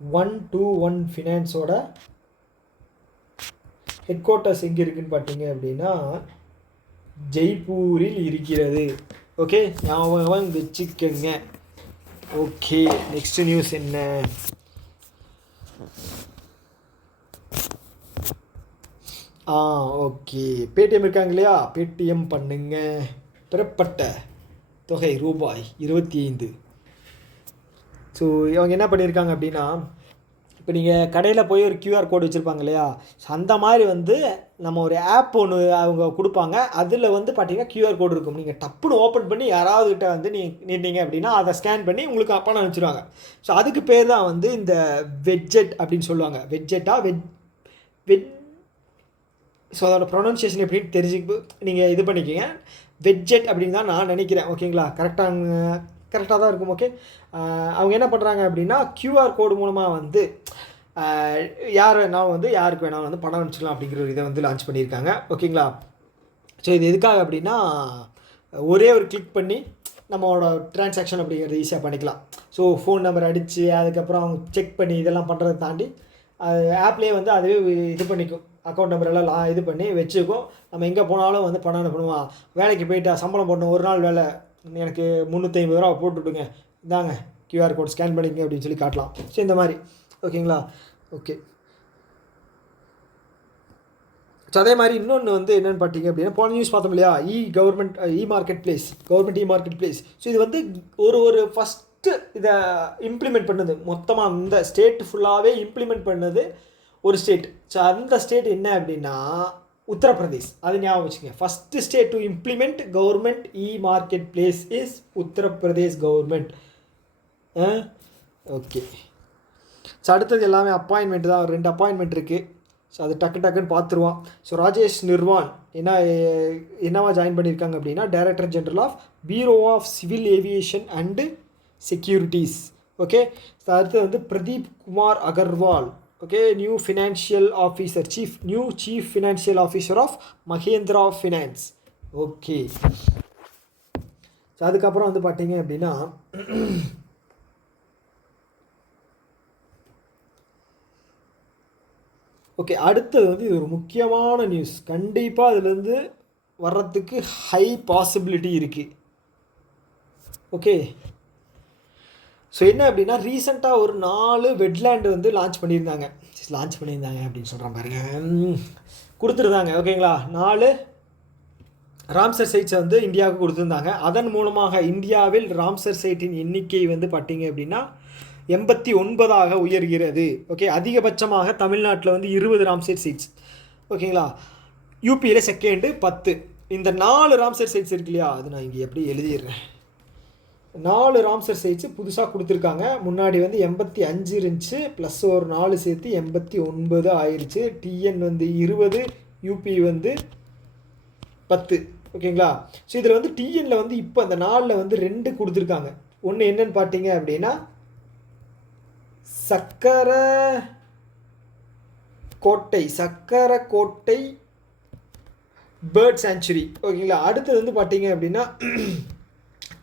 1-to-1 ஃபினான்ஸோட ஹெட் குவார்ட்டர்ஸ் எங்கே இருக்குதுன்னு பார்த்தீங்க அப்படின்னா ஜெய்ப்பூரில் இருக்கிறது. ஓகே, ஞாபகம் வச்சுக்கோங்க. ஓகே, நெக்ஸ்ட் நியூஸ் என்ன, ஓகே பேடிஎம் இருக்காங்க இல்லையா, பேடிஎம் பண்ணுங்க. பெறப்பட்ட தொகை ரூபாய் 25. ஸோ இவங்க என்ன பண்ணியிருக்காங்க அப்படின்னா, இப்போ நீங்கள் கடையில் போய் ஒரு QR கோடு வச்சுருப்பாங்க இல்லையா, ஸோ அந்த மாதிரி வந்து நம்ம ஒரு ஆப் ஒன்று அவங்க கொடுப்பாங்க. அதில் வந்து பார்த்தீங்கன்னா QR கோடு இருக்கும். நீங்கள் டப்புன்னு ஓப்பன் பண்ணி யாராவது கிட்ட வந்து நீட்டிங்க அப்படின்னா அதை ஸ்கேன் பண்ணி உங்களுக்கு பணம் அனுப்பிச்சிடுவாங்க. ஸோ அதுக்கு பேர் தான் வந்து இந்த வெட்ஜெட் அப்படின்னு சொல்லுவாங்க. வெட்ஜெட்டா வெட் ஸோ அதோட ப்ரொனன்சியேஷன் எப்படின்னு தெரிஞ்சுக்கு நீங்கள் இது பண்ணிக்கிங்க. வெட்ஜெட் அப்படின்னு தான் நான் நினைக்கிறேன். ஓகேங்களா, கரெக்டாக தான் இருக்கும். ஓகே, அவங்க என்ன பண்ணுறாங்க அப்படின்னா QR கோடு மூலமாக வந்து யார் வேணாலும் வந்து யாருக்கு வேணாலும் வந்து பணம் அனுப்பிச்சிக்கலாம் அப்படிங்கிற ஒரு இதை வந்து லான்ச் பண்ணியிருக்காங்க. ஓகேங்களா, ஸோ இது எதுக்காக அப்படின்னா ஒரே ஒரு கிளிக் பண்ணி நம்மளோட ட்ரான்சாக்ஷன் அப்படிங்கிறது ஈஸியாக பண்ணிக்கலாம். ஸோ ஃபோன் நம்பர் அடித்து அதுக்கப்புறம் அவங்க செக் பண்ணி இதெல்லாம் பண்ணுறதை தாண்டி அது ஆப்லேயே வந்து அதுவே இது பண்ணிக்கும். அக்கௌண்ட் நம்பர் எல்லாம் இது பண்ணி வச்சுக்கும். நம்ம எங்கே போனாலும் வந்து பணம் அனுப்பணுமா, வேலைக்கு போயிட்டா சம்பளம் போடணும், ஒரு நாள் வேலை எனக்கு 350 ரூபா போட்டுவிடுங்க, இந்தாங்க QR கோட் ஸ்கேன் பண்ணிக்கங்க அப்படின்னு சொல்லி காட்டலாம். ஸோ இந்த மாதிரி. ஓகேங்களா, ஓகே. ஸோ அதே மாதிரி இன்னொன்று வந்து என்னென்னு பார்த்தீங்க அப்படின்னா போன நியூஸ் பார்த்தோம் இல்லையா, கவர்மெண்ட் இ மார்க்கெட் பிளேஸ். ஸோ இது வந்து ஒரு ஃபஸ்ட்டு இதை இம்ப்ளிமெண்ட் பண்ணது மொத்தமாக அந்த ஸ்டேட் ஃபுல்லாகவே இம்ப்ளிமெண்ட் பண்ணது ஒரு ஸ்டேட். ஸோ அந்த ஸ்டேட் என்ன அப்படின்னா உத்தரப்பிரதேஷ். அது ஞாபகம் வச்சுக்கோங்க. First state to implement government E market place is Uttar Pradesh government. Okay, so அடுத்தது எல்லாமே அப்பாயின்மெண்ட் தான். 2 அப்பாயின்மெண்ட் இருக்குது. ஸோ அது டக்குன்னு பார்த்துருவான். ஸோ ராஜேஷ் நிர்வான் என்னவா ஜாயின் பண்ணியிருக்காங்க அப்படின்னா director general of bureau of civil aviation and securities. Okay, so அடுத்து வந்து Pradeep Kumar Agarwal. Okay, new chief financial officer of Mahindra finance. Okay, so அதுக்கப்புறம் வந்து பார்த்தீங்க அப்படின்னா ஓகே அடுத்தது வந்து இது ஒரு முக்கியமான நியூஸ். கண்டிப்பாக அதுலேருந்து வர்றதுக்கு ஹை பாசிபிலிட்டி இருக்குது. ஓகே, ஸோ என்ன அப்படின்னா ரீசெண்டாக ஒரு 4 வெட்லேண்டு வந்து லான்ச் பண்ணியிருந்தாங்க அப்படின்னு சொல்கிறேன் பாருங்க, கொடுத்துருந்தாங்க. ஓகேங்களா, 4 ராம்சர் சைட்ஸை வந்து இந்தியாவுக்கு கொடுத்துருந்தாங்க. அதன் மூலமாக இந்தியாவில் ராம்சர் சைட்டின் எண்ணிக்கை வந்து பார்த்தீங்க அப்படின்னா 89ஆக உயர்கிறது. ஓகே, அதிகபட்சமாக தமிழ்நாட்டில் வந்து 20 ராம்சர் சைட்ஸ். ஓகேங்களா, யூபியில் செகண்டு 10. இந்த 4 ராம்சர் சைட்ஸ் இருக்கு இல்லையா, அது நான் இங்கே எப்படி எழுதிடுறேன். 4 ராம்சர் சைட்ஸு புதுசாக கொடுத்துருக்காங்க. முன்னாடி வந்து 85 இருந்துச்சு, ப்ளஸ் ஒரு 4 சேர்த்து 89 ஆயிடுச்சு. டிஎன் வந்து 20, யூபி வந்து 10. ஓகேங்களா. ஸோ இதில் வந்து டிஎனில் வந்து இப்போ அந்த 4ல் வந்து 2 கொடுத்துருக்காங்க. ஒன்று என்னன்னு பார்த்தீங்க அப்படின்னா சக்கரக்கோட்டை பேர்ட் சாங்சுரி. ஓகேங்களா. அடுத்தது வந்து பார்த்தீங்க அப்படின்னா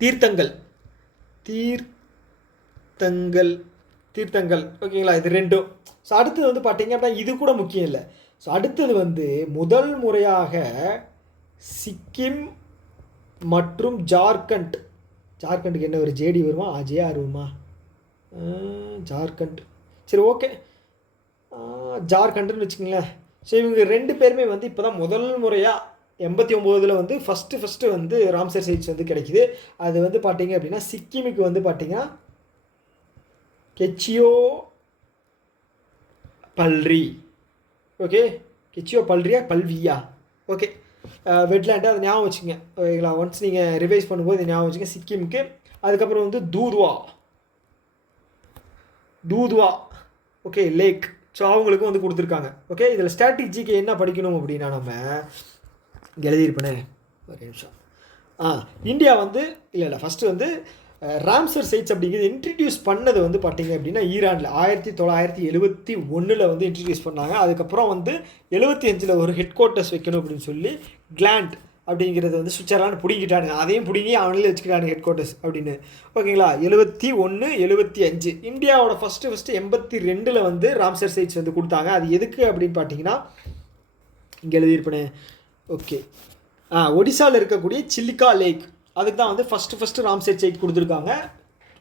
தீர்த்தங்கள். ஓகேங்களா. இது 2. ஸோ அடுத்தது வந்து பார்த்தீங்க அப்படின்னா இது கூட முக்கியம் இல்லை. ஸோ அடுத்தது வந்து முதல் முறையாக சிக்கிம் மற்றும் ஜார்க்கண்டுக்கு என்ன ஒரு ஜேடி வருமா, ஜேஆர் வருமா, ஜார்க்கண்ட், சரி ஓகே, ஜார்க்கண்டுன்னு வச்சுக்கோங்களேன். ஸோ இவங்க 2 பேருமே வந்து இப்போ தான் முதல் முறையாக 89 வந்து ஃபஸ்ட்டு வந்து ராம்சர் சைட்ஸ் வந்து கிடைக்கிது. அது வந்து பார்த்தீங்க அப்படின்னா சிக்கிமுக்கு வந்து பார்த்தீங்கன்னா கெச்சியோ பல்ரி. ஓகே, கெச்சியோ பல்வியா, ஓகே, வெட்லேண்டு, அதை ஞாபகம் வச்சுங்க. ஓகேங்களா. ஒன்ஸ் நீங்கள் ரிவைஸ் பண்ணும்போது ஞாபகம் வச்சுங்க சிக்கிமுக்கு. அதுக்கப்புறம் வந்து தூதுவா ஓகே லேக். ஸோ அவங்களுக்கும் வந்து கொடுத்துருக்காங்க. ஓகே, இதில் ஸ்ட்ராட்டஜிக்கு என்ன படிக்கணும் அப்படின்னா நம்ம எழுதியிருப்பேனே ஒரு நிமிஷம். இந்தியா வந்து இல்லை ஃபஸ்ட்டு வந்து ராம்சர் சைட்ஸ் அப்படிங்கிறது இன்ட்ரடியூஸ் பண்ணது வந்து பார்த்தீங்க அப்படின்னா ஈரானில் 1971 வந்து இன்ட்ரடியூஸ் பண்ணாங்க. அதுக்கப்புறம் வந்து 75 ஒரு ஹெட் குவார்ட்டர்ஸ் வைக்கணும் அப்படின்னு சொல்லி கிளாண்ட் அப்படிங்கிறது வந்து சுவிட்சர்லாந்து பிடிக்கிட்டானுங்க. அதையும் பிடிங்கி அவங்களே வச்சுக்கிட்டானுங்க ஹெட் குவார்ட்டர்ஸ் அப்படின்னு. ஓகேங்களா. 71, 75 இந்தியாவோட ஃபஸ்ட்டு 82 வந்து ராம்சர் சைட்ஸ் வந்து கொடுத்தாங்க. அது எதுக்கு அப்படின்னு பார்த்தீங்கன்னா இங்கே எழுதியிருப்பேனே. ஓகே, ஒடிசாவில் இருக்கக்கூடிய சிலிக்கா லேக், அதுக்கு தான் வந்து ஃபஸ்ட்டு ராம்சர் சைட் கொடுத்துருக்காங்க.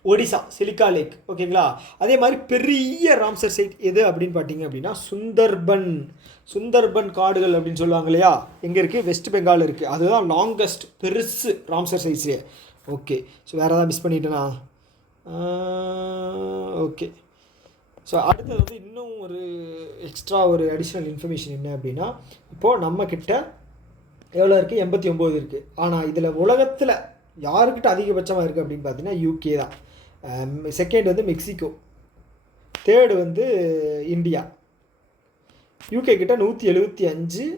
ஒடிசா சிலிக்கா லேக். ஓகேங்களா. அதே மாதிரி பெரிய ராம்சர் சைட் எது அப்படின்னு பார்த்தீங்க அப்படின்னா சுந்தர்பன் காடுகள் அப்படின்னு சொல்லுவாங்க இல்லையா, எங்கே இருக்குது, வெஸ்ட் பெங்கால் இருக்குது. அதுதான் லாங்கஸ்ட் பெருசு ராம்சர் சைட்ஸ்லேயே. ஓகே, ஸோ வேறு ஏதாவது மிஸ் பண்ணிட்டேனா? ஓகே, ஸோ அடுத்தது வந்து இன்னும் ஒரு எக்ஸ்ட்ரா ஒரு அடிஷ்னல் இன்ஃபர்மேஷன் என்ன அப்படின்னா, இப்போது நம்மக்கிட்ட எவ்வளோ இருக்குது, 89 இருக்குது. ஆனால் இதில் உலகத்தில் யாருக்கிட்ட அதிகபட்சமாக இருக்குது அப்படின்னு பார்த்தீங்கன்னா யூகே தான். செகண்ட் வந்து மெக்சிகோ, தேர்டு வந்து இந்தியா. யூகே கிட்ட 175,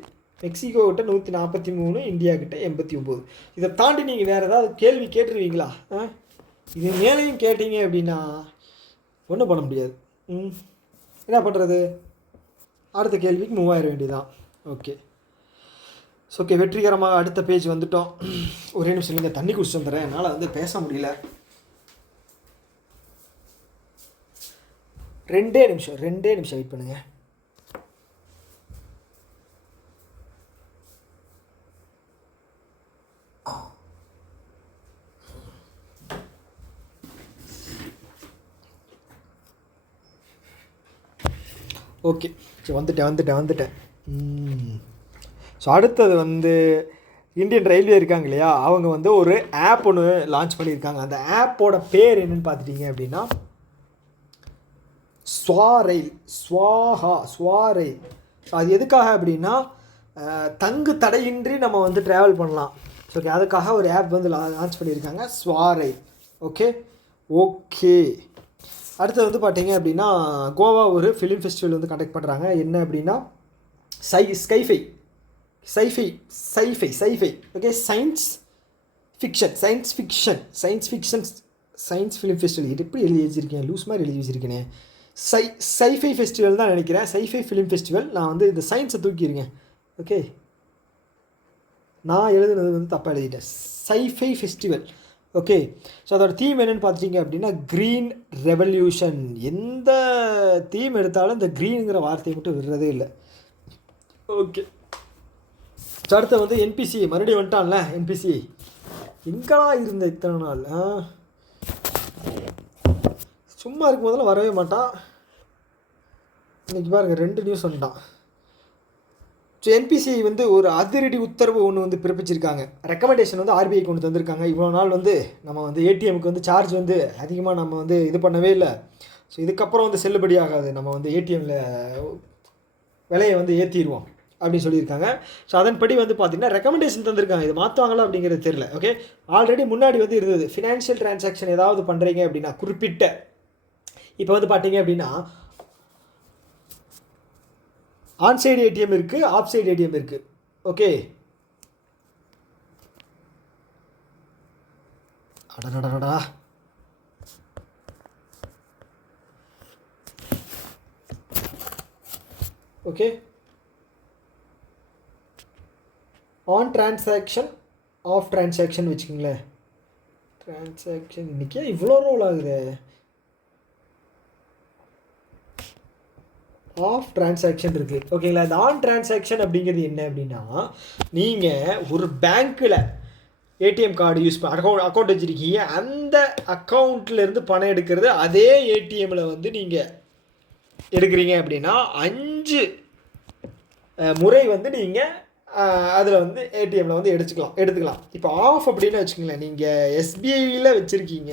மெக்சிகோ கிட்ட 143, இந்தியா கிட்ட 89. இதை தாண்டி நீங்கள் வேறு ஏதாவது கேள்வி கேட்டுருவீங்களா? இது மேலேயும் கேட்டீங்க அப்படின்னா ஒன்றும் பண்ண முடியாது. என்ன பண்ணுறது, அடுத்த கேள்விக்கு மூவ் ஆயிட வேண்டியதான். ஓகே, ஓகே, வெற்றிகரமாக அடுத்த பேஜ் வந்துட்டோம். ஒரே நிமிஷம் நீங்கள் தண்ணி குடிச்சு வந்துடுறேன், என்னால் வந்து பேச முடியல. 2 நிமிஷம் வெயிட் பண்ணுங்கள். ஓகே, சரி வந்துட்டேன். ஸோ அடுத்தது வந்து இந்தியன் ரயில்வே இருக்காங்க இல்லையா, அவங்க வந்து ஒரு ஆப் ஒன்று லான்ச் பண்ணியிருக்காங்க. அந்த ஆப்போட பேர் என்னென்னு பார்த்துட்டிங்க அப்படின்னா ஸ்வாரயில். ஸோ அது எதுக்காக அப்படின்னா தங்கு தடையின்றி நம்ம வந்து ட்ராவல் பண்ணலாம். ஸோ ஓகே, அதுக்காக ஒரு ஆப் வந்து லான்ச் பண்ணியிருக்காங்க, ஸ்வாரயில். ஓகே அடுத்தது வந்து பார்த்தீங்க அப்படின்னா கோவா ஒரு ஃபிலிம் ஃபெஸ்டிவல் வந்து கண்டக்ட் பண்ணுறாங்க. என்ன அப்படின்னா scifi okay, science film festival. இது எப்படி எழுதி வச்சுருக்கேன், லூஸ் மாதிரி எழுதி வச்சுருக்கேனே. சைஃபை ஃபெஸ்டிவல் தான் நினைக்கிறேன், சைஃபை ஃபிலிம் ஃபெஸ்டிவல். நான் வந்து இந்த சயின்ஸை தூக்கியிருக்கேன். ஓகே, நான் எழுதுனது வந்து தப்பாக எழுதிட்டேன். Scifi festival. ஓகே, ஸோ அதோட தீம் என்னென்னு பார்த்துட்டிங்க அப்படின்னா க்ரீன் ரெவல்யூஷன். எந்த தீம் எடுத்தாலும் இந்த க்ரீனுங்கிற வார்த்தையை மட்டும் விடுறதே இல்லை. ஓகே, ஸோ அடுத்து வந்து என்பிசி மறுபடியும் வந்துட்டான்ல. என்பிசி எங்கடா இருந்த இத்தனை நாள், சும்மா இருக்கும் போதெல்லாம் வரவே மாட்டான். இன்றைக்கி பாருங்கள் 2 நியூஸ் வந்துட்டான். ஸோ என்பிசி வந்து ஒரு அதிரடி உத்தரவு ஒன்று வந்து பிறப்பிச்சிருக்காங்க. ரெக்கமெண்டேஷன் வந்து ஆர்பிஐக்கு ஒன்று தந்திருக்காங்க. இவ்வளோ நாள் வந்து நம்ம வந்து ஏடிஎம்க்கு வந்து சார்ஜ் வந்து அதிகமாக நம்ம வந்து இது பண்ணவே இல்லை. ஸோ இதுக்கப்புறம் வந்து செல்லுபடி ஆகாது, நம்ம வந்து ஏடிஎம்மில் விலையை வந்து ஏற்றிடுவோம் அப்படின்னு சொல்லியிருக்காங்க. ஸோ அதன்படி வந்து பார்த்திங்கன்னா ரெக்கமெண்டேஷன் தந்திருக்காங்க. இது மாற்றுவாங்களா அப்படிங்கிறது தெரியல. ஓகே, ஆல்ரெடி முன்னாடி வந்து இருந்தது. ஃபினான்ஷியல் ட்ரான்சாக்ஷன் ஏதாவது பண்ணுறீங்க அப்படின்னா குறிப்பிட்ட, இப்போ வந்து பார்த்தீங்க அப்படின்னா ஆன்சைடு ஏடிஎம் இருக்குது, ஆஃப் சைடு ஏடிஎம் இருக்குது. ஓகே, அடடடடா, okay, on transaction off transaction வச்சுக்கோங்களேன். டிரான்சாக்ஷன் இன்றைக்கி இவ்வளோ ரோல் ஆகுது. ஆஃப் டிரான்சாக்ஷன் இருக்குது. ஓகேங்களா, இந்த ஆன் டிரான்சாக்ஷன் அப்படிங்கிறது என்ன அப்படின்னா, நீங்கள் ஒரு பேங்க்கில் ஏடிஎம் கார்டு யூஸ் அக்கௌண்ட் வச்சுருக்கீங்க, அந்த அக்கௌண்ட்லேருந்து பணம் எடுக்கிறது அதே ஏடிஎம்மில் வந்து நீங்கள் எடுக்கிறீங்க அப்படின்னா 5 முறை வந்து நீங்கள் அதில் வந்து ஏடிஎம்மில் வந்து எடுத்துக்கலாம். இப்போ ஆஃப் அப்படின்னு வச்சுக்கோங்களேன், நீங்கள் எஸ்பிஐயில் வச்சுருக்கீங்க,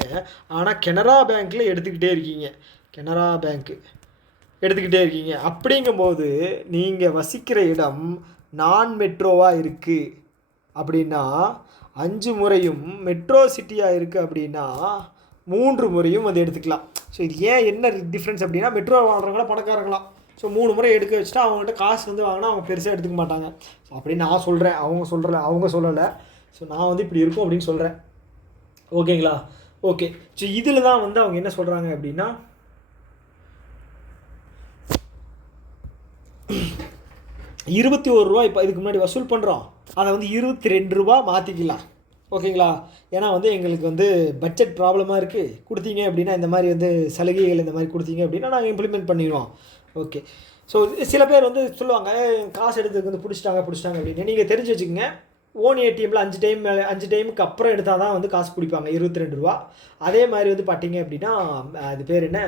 ஆனால் கனரா பேங்க்கில் எடுத்துக்கிட்டே இருக்கீங்க. அப்படிங்கும்போது நீங்கள் வசிக்கிற இடம் நான் மெட்ரோவாக இருக்குது அப்படின்னா 5 முறையும், மெட்ரோ சிட்டியாக இருக்குது அப்படின்னா 3 முறையும் வந்து எடுத்துக்கலாம். ஸோ இது ஏன் என்ன டிஃப்ரென்ஸ் அப்படின்னா, மெட்ரோ வாழ்கிறவங்களாம் பணக்காரங்களாம். ஸோ 3 முறை எடுக்க வச்சுட்டா அவங்கள்ட்ட காசு வந்து வாங்கினா அவங்க பெருசாக எடுத்துக்க மாட்டாங்க. ஸோ அப்படின்னு நான் சொல்கிறேன், அவங்க சொல்லலை. ஸோ நான் வந்து இப்படி இருக்கும் அப்படின்னு சொல்கிறேன். ஓகேங்களா, ஓகே. ஸோ இதில் தான் வந்து அவங்க என்ன சொல்கிறாங்க அப்படின்னா, 21 ரூபா இப்போ இதுக்கு முன்னாடி வசூல் பண்ணுறோம், அதை வந்து 22 ரூபா மாற்றிக்கலாம். ஓகேங்களா, ஏன்னா வந்து எங்களுக்கு வந்து பட்ஜெட் ப்ராப்ளமாக இருக்குது, கொடுத்தீங்க அப்படின்னா இந்த மாதிரி வந்து சலுகைகள் இந்த மாதிரி கொடுத்தீங்க அப்படின்னா நாங்கள் இம்ப்ளிமெண்ட் பண்ணிடுவோம். ஓகே, ஸோ சில பேர் வந்து சொல்லுவாங்க காசு எடுத்ததுக்கு வந்து பிடிச்சிட்டாங்க அப்படின்னு. நீங்கள் தெரிஞ்சு வச்சுக்கோங்க, ஓன் ஏடிஎம்மில் 5 டைமுக்கு அப்புறம் எடுத்தால் தான் வந்து காசு பிடிப்பாங்க 22 ரூபா. அதே மாதிரி வந்து பார்த்தீங்க அப்படின்னா அது பேர் என்ன,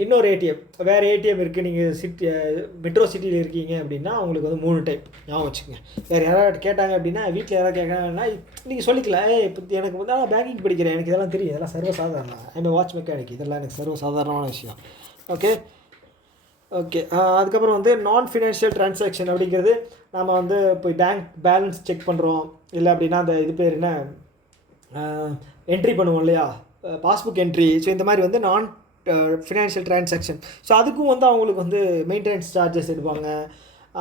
இன்னொரு ஏடிஎம், வேறு ஏடிஎம் இருக்குது, நீங்கள் மெட்ரோ சிட்டியில் இருக்கீங்க அப்படின்னா உங்களுக்கு வந்து 3 டைம் ஞாபகம் வச்சுக்கோங்க. வேறு யாராவது கேட்டாங்க அப்படின்னா, வீட்டில் யாராவது கேட்குறாங்கன்னா நீங்கள் சொல்லிக்கலாம், இப்போ எனக்கு வந்து நான் பேங்கிங் படிக்கிறேன், எனக்கு இதெல்லாம் தெரியும், இதெல்லாம் சர்வசாதாரணம், ஐம் வாட்ச் மெக்கானிக், இதெல்லாம் எனக்கு சர்வசாதாரணமான விஷயம். ஓகே, அதுக்கப்புறம் வந்து நான் ஃபினான்ஷியல் ட்ரான்சாக்ஷன் அப்படிங்கிறது நம்ம வந்து இப்போ பேங்க் பேலன்ஸ் செக் பண்ணுறோம், இல்லை அப்படின்னா அந்த இது பேர் என்ன, என்ட்ரி பண்ணுவோம் இல்லையா, பாஸ்புக் என்ட்ரி. ஸோ இந்த மாதிரி வந்து நான் ஃபினான்ஷியல் ட்ரான்சாக்ஷன். ஸோ அதுக்கும் வந்து அவங்களுக்கு வந்து மெயின்டெனன்ஸ் சார்ஜஸ் எடுப்பாங்க.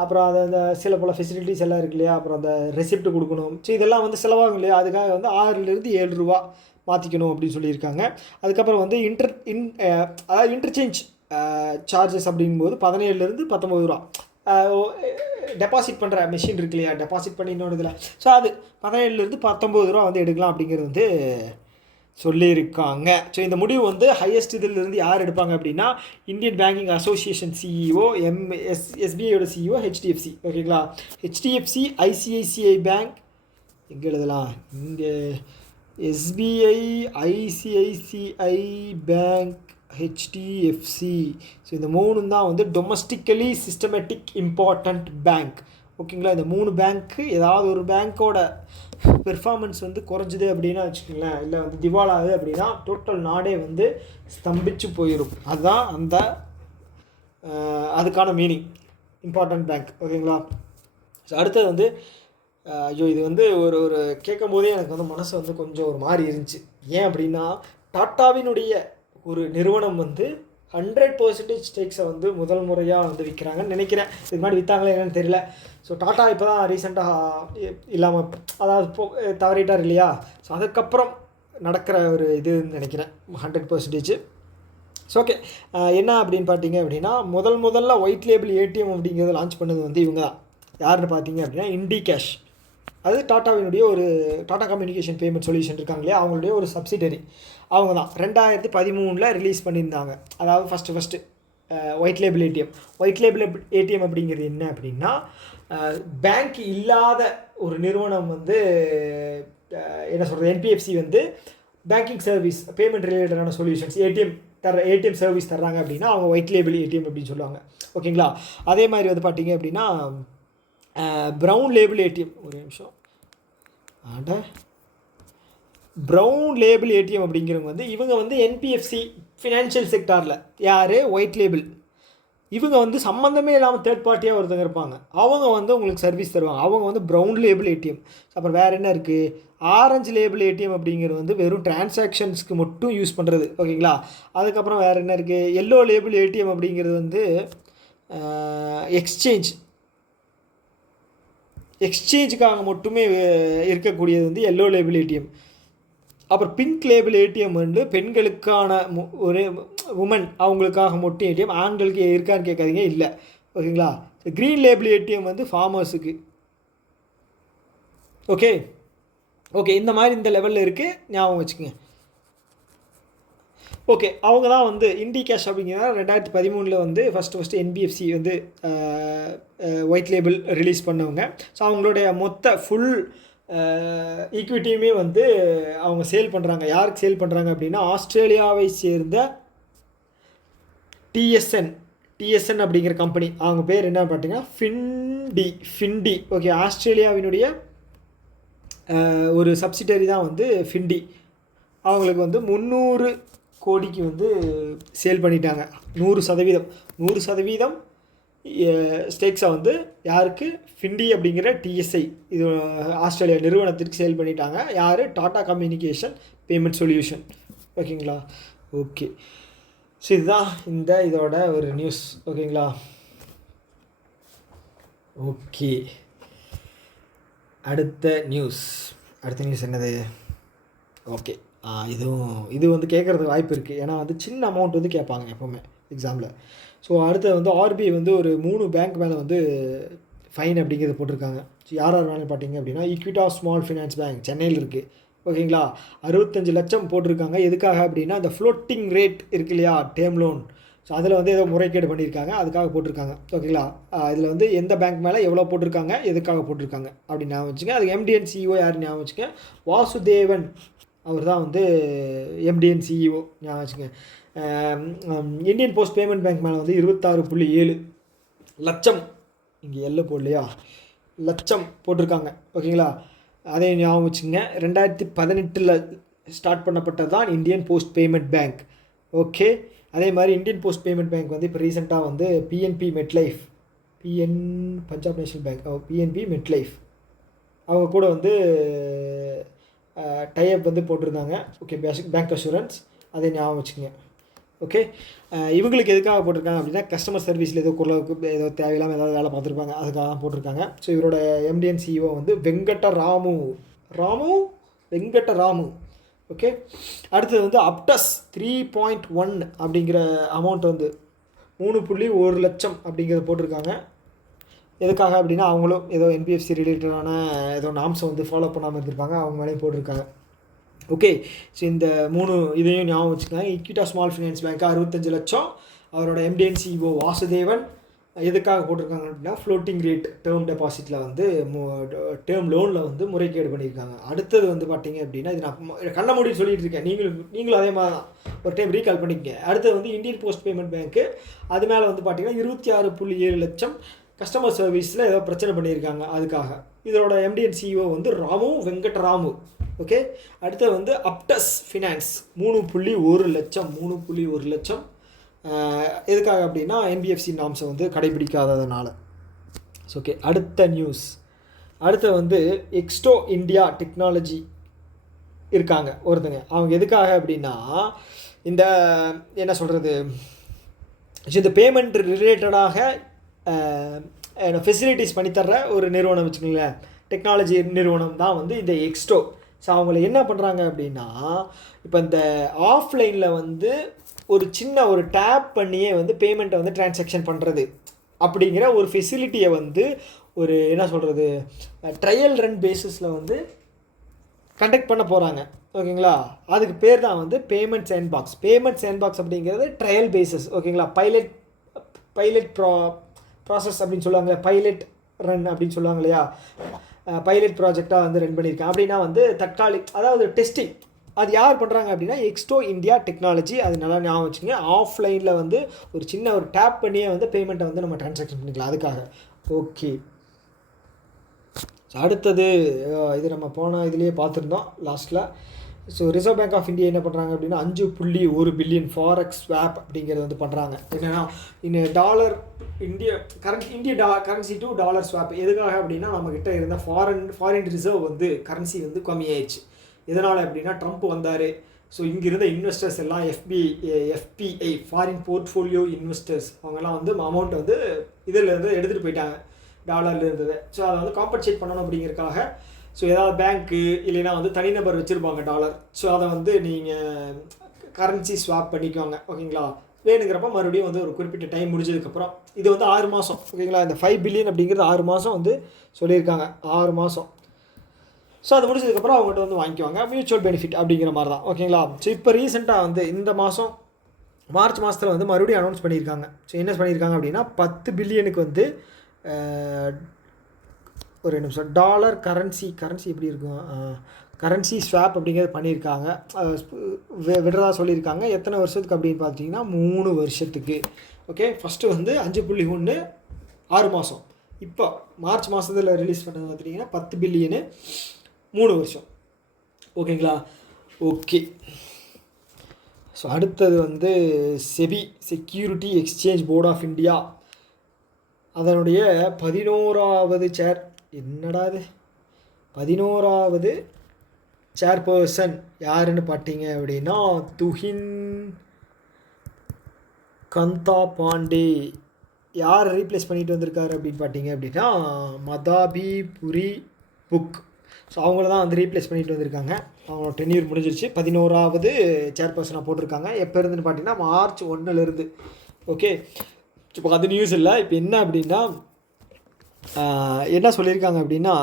அப்புறம் அந்த சில பல ஃபெசிலிட்டிஸ் எல்லாம் இருக்கு இல்லையா, அப்புறம் அந்த ரெசிப்ட் கொடுக்கணும். ஸோ இதெல்லாம் வந்து செலவாகும் இல்லையா, அதுக்காக வந்து 6லேருந்து 7 ரூபா மாற்றிக்கணும் அப்படின்னு சொல்லியிருக்காங்க. அதுக்கப்புறம் வந்து அதாவது இன்டர்சேஞ்ச் சார்ஜஸ் அப்படிங்கும்போது 17லேருந்து 19 ரூபா. டெபாசிட் பண்ணுற மிஷின் இருக்கு இல்லையா, டெபாசிட் பண்ணி இன்னொரு இதில், ஸோ அது 17லேருந்து 19 ரூபா வந்து எடுக்கலாம் அப்படிங்கிறது வந்து சொல்லியிருக்காங்க. ஸோ இந்த முடிவு வந்து ஹையஸ்ட் இதிலிருந்து யார் எடுப்பாங்க அப்படின்னா, இந்தியன் பேங்கிங் அசோசியேஷன் சிஇஓ, எஸ்பிஐயோட சிஇஓ, ஹெச்டிஎஃப்சி. ஓகேங்களா, ஹெச்டிஎஃப்சி, ஐசிஐசிஐ பேங்க், எங்கே எழுதலாம் இங்கே, SBI, ICICI bank, HDFC. So இந்த 3 தான் வந்து டொமஸ்டிக்கலி சிஸ்டமேட்டிக் இம்பார்ட்டண்ட் பேங்க். ஓகேங்களா, இந்த 3 பேங்க்கு ஏதாவது ஒரு பேங்க்கோட பெர்ஃபார்மன்ஸ் வந்து குறைஞ்சிது அப்படின்னா வச்சுக்கோங்களேன், இல்லை வந்து திவாலாகுது அப்படின்னா டோட்டல் நாடே வந்து ஸ்தம்பிச்சு போயிடும். அதுதான் அந்த அதுக்கான மீனிங் இம்பார்ட்டண்ட் பேங்க். ஓகேங்களா, ஸோ அடுத்தது வந்து ஐயோ இது வந்து ஒரு கேட்கும் போதே எனக்கு வந்து மனசு வந்து கொஞ்சம் ஒரு மாதிரி இருந்துச்சு. ஏன் அப்படின்னா, டாட்டாவினுடைய ஒரு நிறுவனம் வந்து 100% ஸ்டேக்ஸை வந்து முதல் முறையாக வந்து விற்கிறாங்கன்னு நினைக்கிறேன். இதுக்கு முன்னாடி விற்றாங்களே என்னன்னு தெரியல. ஸோ டாட்டா இப்போ தான் ரீசெண்டாக இல்லாமல், அதாவது தவறிட்டார் இல்லையா, ஸோ அதுக்கப்புறம் நடக்கிற ஒரு இதுன்னு நினைக்கிறேன் 100%. ஸோ ஓகே, என்ன அப்படின்னு பார்த்தீங்க அப்படின்னா, முதல்ல ஒயிட் லேபிள் ஏடிஎம் அப்படிங்கிறது லான்ச் பண்ணது வந்து இவங்க தான். யாருன்னு பார்த்தீங்க அப்படின்னா இண்டி கேஷ். அது டாட்டாவினுடைய ஒரு டாட்டா கம்யூனிகேஷன் பேமெண்ட் சொல்யூஷன் இருக்காங்க இல்லையா, அவங்களுடைய ஒரு சப்சிடரி. அவங்க தான் 2013 ரிலீஸ் பண்ணியிருந்தாங்க. அதாவது first white label ATM. White label ATM அப்படிங்கிறது என்ன அப்படின்னா, பேங்க் இல்லாத ஒரு நிறுவனம் வந்து என்ன சொல்கிறது, என்பிஎஃப்சி வந்து பேங்கிங் சர்வீஸ், பேமெண்ட் ரிலேட்டடான சொல்யூஷன்ஸ், ஏடிஎம் சர்வீஸ் தர்றாங்க அப்படின்னா அவங்க ஒயிட் லேபிள் ஏடிஎம் அப்படின்னு சொல்லுவாங்க. ஓகேங்களா, அதே மாதிரி வந்து பார்த்தீங்க அப்படின்னா ப்ரௌன் லேபிள் ஏடிஎம், ஒரு நிமிஷம், ப்ரௌன் லேபிள் ஏடிஎம் அப்படிங்கிறவங்க வந்து இவங்க வந்து என்பிஎஃப்சி ஃபினான்ஷியல் செக்டாரில் யார், ஒயிட் லேபிள் இவங்க வந்து சம்மந்தமே இல்லாமல் தேர்ட் பார்ட்டியாக ஒருத்தங்க இருப்பாங்க, அவங்க வந்து உங்களுக்கு சர்வீஸ் தருவாங்க. அவங்க வந்து ப்ரௌன் லேபிள் ஏடிஎம். அப்புறம் வேறு என்ன இருக்குது, ஆரஞ்சு லேபிள் ஏடிஎம் அப்படிங்கிறது வந்து வெறும் டிரான்சாக்ஷன்ஸ்க்கு மட்டும் யூஸ் பண்ணுறது. ஓகேங்களா. அதுக்கப்புறம் வேறு என்ன இருக்குது, எல்லோ லேபிள் ஏடிஎம் அப்படிங்கிறது வந்து எக்ஸ்சேஞ்சுக்காக மட்டுமே இருக்கக்கூடியது வந்து எல்லோ லேபிள் ஏடிஎம். அப்புறம் பிங்க் லேபிள் ஏடிஎம் வந்து பெண்களுக்கான ஒரு உமன் அவங்களுக்காக மட்டும் ஏடிஎம், ஆண்களுக்கு இருக்கான்னு கேட்காதீங்க, இல்லை. ஓகேங்களா. க்ரீன் லேபிள் ஏடிஎம் வந்து ஃபார்மர்ஸுக்கு. ஓகே ஓகே இந்த மாதிரி இந்த லெவலில் இருக்குது, ஞாபகம் வச்சுக்கோங்க. ஓகே, அவங்க தான் வந்து இண்டி கேஷ் அப்படிங்கிறத 2013 வந்து ஃபஸ்ட்டு என்பிஎஃப்சி வந்து ஒயிட் லேபிள் ரிலீஸ் பண்ணவங்க. ஸோ அவங்களுடைய மொத்த ஃபுல் ஈக்விட்டியுமே வந்து அவங்க சேல் பண்ணுறாங்க. யாருக்கு சேல் பண்ணுறாங்க அப்படின்னா, ஆஸ்திரேலியாவை சேர்ந்த டிஎஸ்என் அப்படிங்கிற கம்பெனி. அவங்க பேர் என்ன பார்த்தீங்கன்னா ஃபிண்டி. ஓகே, ஆஸ்திரேலியாவினுடைய ஒரு சப்சிடரி தான் வந்து ஃபிண்டி. அவங்களுக்கு வந்து 300 கோடிக்கு வந்து சேல் பண்ணிட்டாங்க. 100% ஸ்டேக்ஸை வந்து யாருக்கு, ஃபிண்டி அப்படிங்கிற டிஎஸ்ஐ இது ஆஸ்திரேலியா நிறுவனத்திற்கு சேல் பண்ணிட்டாங்க. யார், டாடா கம்யூனிகேஷன் பேமெண்ட் சொல்யூஷன். ஓகேங்களா. ஓகே, ஸோ இதுதான் இதோட ஒரு நியூஸ். ஓகேங்களா. ஓகே, அடுத்த நியூஸ் என்னது? ஓகே, இது வந்து கேட்குறதுக்கு வாய்ப்பு இருக்குது. ஏன்னா வந்து சின்ன அமௌண்ட் வந்து கேட்பாங்க எப்போவுமே எக்ஸாமில். ஸோ அடுத்து வந்து ஆர்பிஐ வந்து ஒரு 3 பேங்க் மேலே வந்து ஃபைன் அப்படிங்கிறது போட்டிருக்காங்க. ஸோ யார் மேலே பார்த்தீங்க அப்படின்னா, ஈக்விட்டாஸ் ஸ்மால் ஃபினான்ஸ் பேங்க் சென்னையில் இருக்குது. ஓகேங்களா. 65 லட்சம் போட்டிருக்காங்க. எதுக்காக அப்படின்னா, இந்த ஃப்ளோட்டிங் ரேட் இருக்கு இல்லையா, டேர்ம் லோன். ஸோ அதில் வந்து ஏதோ முறைகேடு பண்ணியிருக்காங்க, அதுக்காக போட்டிருக்காங்க. ஓகேங்களா. இதில் வந்து எந்த பேங்க் மேலே எவ்வளோ போட்டிருக்காங்க, எதுக்காக போட்டிருக்காங்க அப்படின்னு ஞாபகம் வச்சுங்க. அதுக்கு எம்டிஎன் சிஇஓ யார் ஞாபகம் வச்சுங்க, வாசுதேவன். அவர் தான் வந்து எம்டிஎன் சிஇஓ, ஞாபகம் வச்சுங்க. இந்தியன் போஸ்ட் பேமெண்ட் பேங்க் மேலே வந்து 26.7 லட்சம், இங்கே எல்லை போடலையா, லட்சம் போட்டிருக்காங்க. ஓகேங்களா. அதே ஞாபகம் வச்சுங்க. 2018 ஸ்டார்ட் பண்ணப்பட்டது தான் Indian post payment bank. Okay, அதே மாதிரி இந்தியன் போஸ்ட் பேமெண்ட் பேங்க் வந்து இப்போ ரீசெண்டாக வந்து PNB MetLife, Punjab national bank, PNB MetLife அவங்க கூட வந்து டைப் வந்து போட்டிருந்தாங்க. ஓகே, பேங்க் அஷூரன்ஸ், அதை ஞாபகம் வச்சுக்கோங்க. ஓகே, இவங்களுக்கு எதுக்காக போட்டிருக்காங்க அப்படின்னா, கஸ்டமர் சர்வீஸில் ஏதோ ஏதோ தேவையில்லாமல் ஏதாவது வேலை பார்த்துருப்பாங்க, அதுக்காக தான் போட்டிருக்காங்க. ஸோ இவரோட எம்டிஎன் சிஇஓ வந்து வெங்கடராமு. ஓகே, அடுத்தது வந்து அப்டஸ் 3.1 அப்படிங்கிற அமௌண்ட் வந்து 3.1 லட்சம் அப்படிங்கிறத போட்டிருக்காங்க. எதுக்காக அப்படின்னா, அவங்களும் ஏதோ என்பிஎஃப்சி ரிலேட்டடான ஏதோ நாம்ஸை வந்து ஃபாலோ பண்ணாமல் இருந்திருப்பாங்க, அவங்க மேலேயும் போட்டிருக்காங்க. ஓகே, ஸோ இந்த 3 இதையும் ஞாபகம் வச்சுக்காங்க. ஈக்விட்டா ஸ்மால் ஃபினான்ஸ் பேங்க் 65 லட்சம், அவரோட எம்டிஎன் சிஇஓ வாசுதேவன். எதுக்காக போட்டிருக்காங்க அப்படின்னா, ஃப்ளோட்டிங் ரேட் டேர்ம் டெபாசிட்டில் வந்து டேர்ம் லோனில் வந்து முறைகேடு பண்ணியிருக்காங்க. அடுத்தது வந்து பார்த்தீங்க அப்படின்னா, இது நான் கண்ண மூடி சொல்லிட்டு இருக்கேன், நீங்களும் அதே மாதிரி தான் ஒரு டைம் ரீகால் பண்ணிக்கங்க. அடுத்தது வந்து இந்தியன் போஸ்ட் பேமெண்ட் பேங்க்கு, அது மேலே வந்து பார்த்தீங்கன்னா 26.7 லட்சம் கஸ்டமர் சர்வீஸில் ஏதோ பிரச்சனை பண்ணியிருக்காங்க, அதுக்காக. இதோட எம்டிஎன் சிஇஓ வந்து வெங்கடராமு. ஓகே, அடுத்து வந்து அப்டஸ் ஃபினான்ஸ் 3.1 லட்சம். எதுக்காக அப்படின்னா, என்பிஎஃப்சி நாம்ஸை வந்து கடைபிடிக்காததுனால. ஓகே, அடுத்த நியூஸ். அடுத்து வந்து எக்ஸ்டோ இந்தியா டெக்னாலஜி இருக்காங்க ஒருத்தங்க. அவங்க எதுக்காக அப்படின்னா, இந்த என்ன சொல்கிறது, இந்த பேமெண்ட் ரிலேட்டடாக ஃபெசிலிட்டிஸ் பண்ணித்தர்ற ஒரு நிறுவனம் வச்சுக்கோங்களேன், டெக்னாலஜி நிறுவனம் தான் வந்து இந்த எக்ஸ்டோ. ஸோ அவங்கள என்ன பண்ணுறாங்க அப்படின்னா, இப்போ இந்த ஆஃப்லைனில் வந்து ஒரு சின்ன ஒரு டேப் பண்ணியே வந்து பேமெண்ட்டை வந்து டிரான்சாக்ஷன் பண்ணுறது அப்படிங்கிற ஒரு ஃபெசிலிட்டியை வந்து ஒரு என்ன சொல்கிறது, ட்ரையல் ரன் பேஸிஸில் வந்து கண்டக்ட் பண்ண போகிறாங்க. ஓகேங்களா. அதுக்கு பேர் தான் வந்து பேமெண்ட் சேண்ட்பாக்ஸ் அப்படிங்கிறது ட்ரையல் பேஸஸ். ஓகேங்களா. பைலட் ப்ராசஸ் அப்படின்னு சொல்லுவாங்க, பைலட் ரன் அப்படின்னு சொல்லுவாங்க இல்லையா, பைலட் ப்ராஜெக்டாக வந்து ரன் பண்ணியிருக்கேன். அப்படின்னா வந்து அதாவது டெஸ்டிங். அது யார் பண்ணுறாங்க அப்படின்னா, எக்ஸ்டோ இந்தியா டெக்னாலஜி. அது நல்லா ஞாபகம் வச்சுங்க. ஆஃப்லைனில் வந்து ஒரு சின்ன ஒரு டேப் பண்ணியே வந்து பேமெண்ட்டை வந்து நம்ம ட்ரான்சாக்ஷன் பண்ணிக்கலாம், அதுக்காக. ஓகே, அடுத்தது இது நம்ம போன இதுலேயே பார்த்துருந்தோம் லாஸ்ட்டில். So reserve bank of India என்ன பண்ணுறாங்க அப்படின்னா 5.1 பில்லியன் ஃபாரெக்ஸ் ஸ்வாப் அப்படிங்கிறது வந்து பண்ணுறாங்க. என்னென்னா இன்னும் டாலர் இந்திய கரன்சி டு டாலர் ஸ்வாப் எதுக்காக அப்படின்னா நம்மக்கிட்ட இருந்த ஃபாரின் ரிசர்வ் வந்து கரன்சி வந்து கம்மியாயிடுச்சு. எதனால் அப்படின்னா ட்ரம்ப் வந்தார். ஸோ இங்கே இருந்த இன்வெஸ்டர்ஸ் எல்லாம் எஃபிஐ ஃபாரின் போர்ட்ஃபோலியோ இன்வெஸ்டர்ஸ் அவங்கெல்லாம் வந்து அமௌண்ட் வந்து இதிலேருந்து எடுத்துகிட்டு போயிட்டாங்க, டாலரில் இருந்தது. ஸோ அதை வந்து காம்பன்சேட் பண்ணணும் அப்படிங்கிறதுக்காக ஸோ ஏதாவது பேங்க்கு இல்லைன்னா வந்து தனிநபர் வச்சுருப்பாங்க டாலர். ஸோ அதை வந்து நீங்கள் கரன்சி ஸ்வாப் பண்ணிக்குவாங்க. ஓகேங்களா? வேணுங்கிறப்ப மறுபடியும் வந்து ஒரு குறிப்பிட்ட டைம் முடிஞ்சதுக்கப்புறம் இது வந்து 6 மாதம். ஓகேங்களா? இந்த 5 பில்லியன் அப்படிங்கிறது 6 மாதம் வந்து சொல்லியிருக்காங்க. 6 மாதம். ஸோ அது முடிச்சதுக்கப்புறம் அவங்ககிட்ட வந்து வாங்கிக்குவாங்க. மியூச்சுவல் பெனிஃபிட் அப்படிங்கிற மாதிரி தான். ஓகேங்களா? ஸோ இப்போ ரீசெண்டாக வந்து இந்த மாதம் மார்ச் மாதத்தில் வந்து மறுபடியும் அனௌன்ஸ் பண்ணியிருக்காங்க. ஸோ என்ன பண்ணியிருக்காங்க அப்படின்னா 10 பில்லியனுக்கு வந்து ஒரு நிமிஷம் டாலர் கரன்சி எப்படி இருக்கும், கரன்சி ஸ்வாப் அப்படிங்கிறது பண்ணியிருக்காங்க, விடுறதா சொல்லியிருக்காங்க. எத்தனை வருஷத்துக்கு அப்படின்னு பார்த்தீங்கன்னா 3 வருஷத்துக்கு. ஓகே, ஃபஸ்ட்டு வந்து 5.1 6 மாதம். இப்போ மார்ச் மாதத்தில் ரிலீஸ் பண்ணது பார்த்தீங்கன்னா 10 பில்லியனு 3 வருஷம். ஓகேங்களா? ஓகே. ஸோ அடுத்தது வந்து SEBI security exchange board of India அதனுடைய 11வது என்னடாது 11வது சேர்பர்சன் யாருன்னு பார்த்தீங்க அப்படின்னா துஹின் கந்தா பாண்டே. யார் ரீப்ளேஸ் பண்ணிட்டு வந்திருக்காரு அப்படின்னு பார்த்தீங்க அப்படின்னா மதாபி புரி புக். ஸோ அவங்கள தான் வந்து ரீப்ளேஸ் பண்ணிட்டு வந்திருக்காங்க. அவங்களோட டென்யூர் முடிஞ்சிருச்சு. 11வது சேர்பர்சனாக போட்டிருக்காங்க. எப்போ இருந்துன்னு பார்த்தீங்கன்னா மார்ச் 1 ஓகே. இப்போ அது நியூஸ் இல்லை. இப்போ என்ன அப்படின்னா என்ன சொல்லியிருக்காங்க அப்படின்னா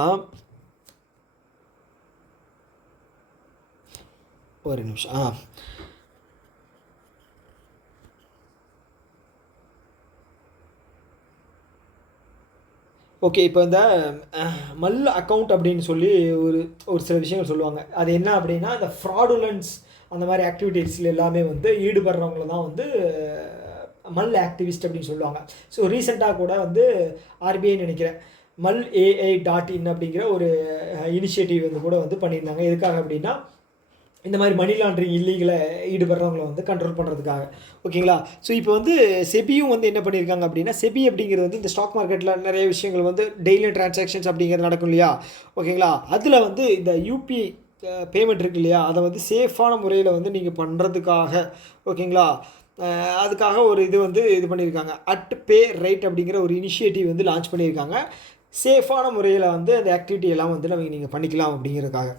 ஒரு நிமிஷம் ஓகே. இப்போ இந்த மல் அக்கௌண்ட் அப்படின்னு சொல்லி ஒரு சில விஷயங்கள் சொல்லுவாங்க. அது என்ன அப்படின்னா இந்த ஃப்ராடுலன்ஸ் அந்த மாதிரி ஆக்டிவிட்டீஸில் எல்லாமே வந்து ஈடுபடுறவங்கள தான் வந்து மல் ஆக்டிவிஸ்ட் அப்படின்னு சொல்லுவாங்க. ஸோ ரீசெண்டாக கூட வந்து ஆர்பிஐ நினைக்கிறேன் மல்.ai.in அப்படிங்கிற ஒரு இனிஷியேட்டிவ் வந்து கூட வந்து பண்ணியிருந்தாங்க. எதுக்காக அப்படின்னா இந்த மாதிரி மணி லாண்ட்ரிங் இல்லீகலை ஈடுபடுறவங்களை வந்து கண்ட்ரோல் பண்ணுறதுக்காக. ஓகேங்களா? ஸோ இப்போ வந்து செபியும் வந்து என்ன பண்ணியிருக்காங்க அப்படின்னா செபி அப்படிங்கிறது வந்து இந்த ஸ்டாக் மார்க்கெட்டில் நிறைய விஷயங்கள் வந்து டெய்லி டிரான்சாக்ஷன்ஸ் அப்படிங்கிறது நடக்கும் இல்லையா? ஓகேங்களா? அதில் வந்து இந்த யூபிஐ பேமெண்ட் இருக்குது இல்லையா, அதை வந்து சேஃபான முறையில் வந்து நீங்கள் பண்ணுறதுக்காக ஓகேங்களா அதுக்காக ஒரு இது பண்ணியிருக்காங்க. பே ரைட் அப்படிங்கிற ஒரு இனிஷியேட்டிவ் வந்து லான்ச் பண்ணியிருக்காங்க. சேஃபான முறையில் வந்து அந்த ஆக்டிவிட்டி எல்லாம் வந்து நீங்கள் பண்ணிக்கலாம் அப்படிங்கிறதுக்காக.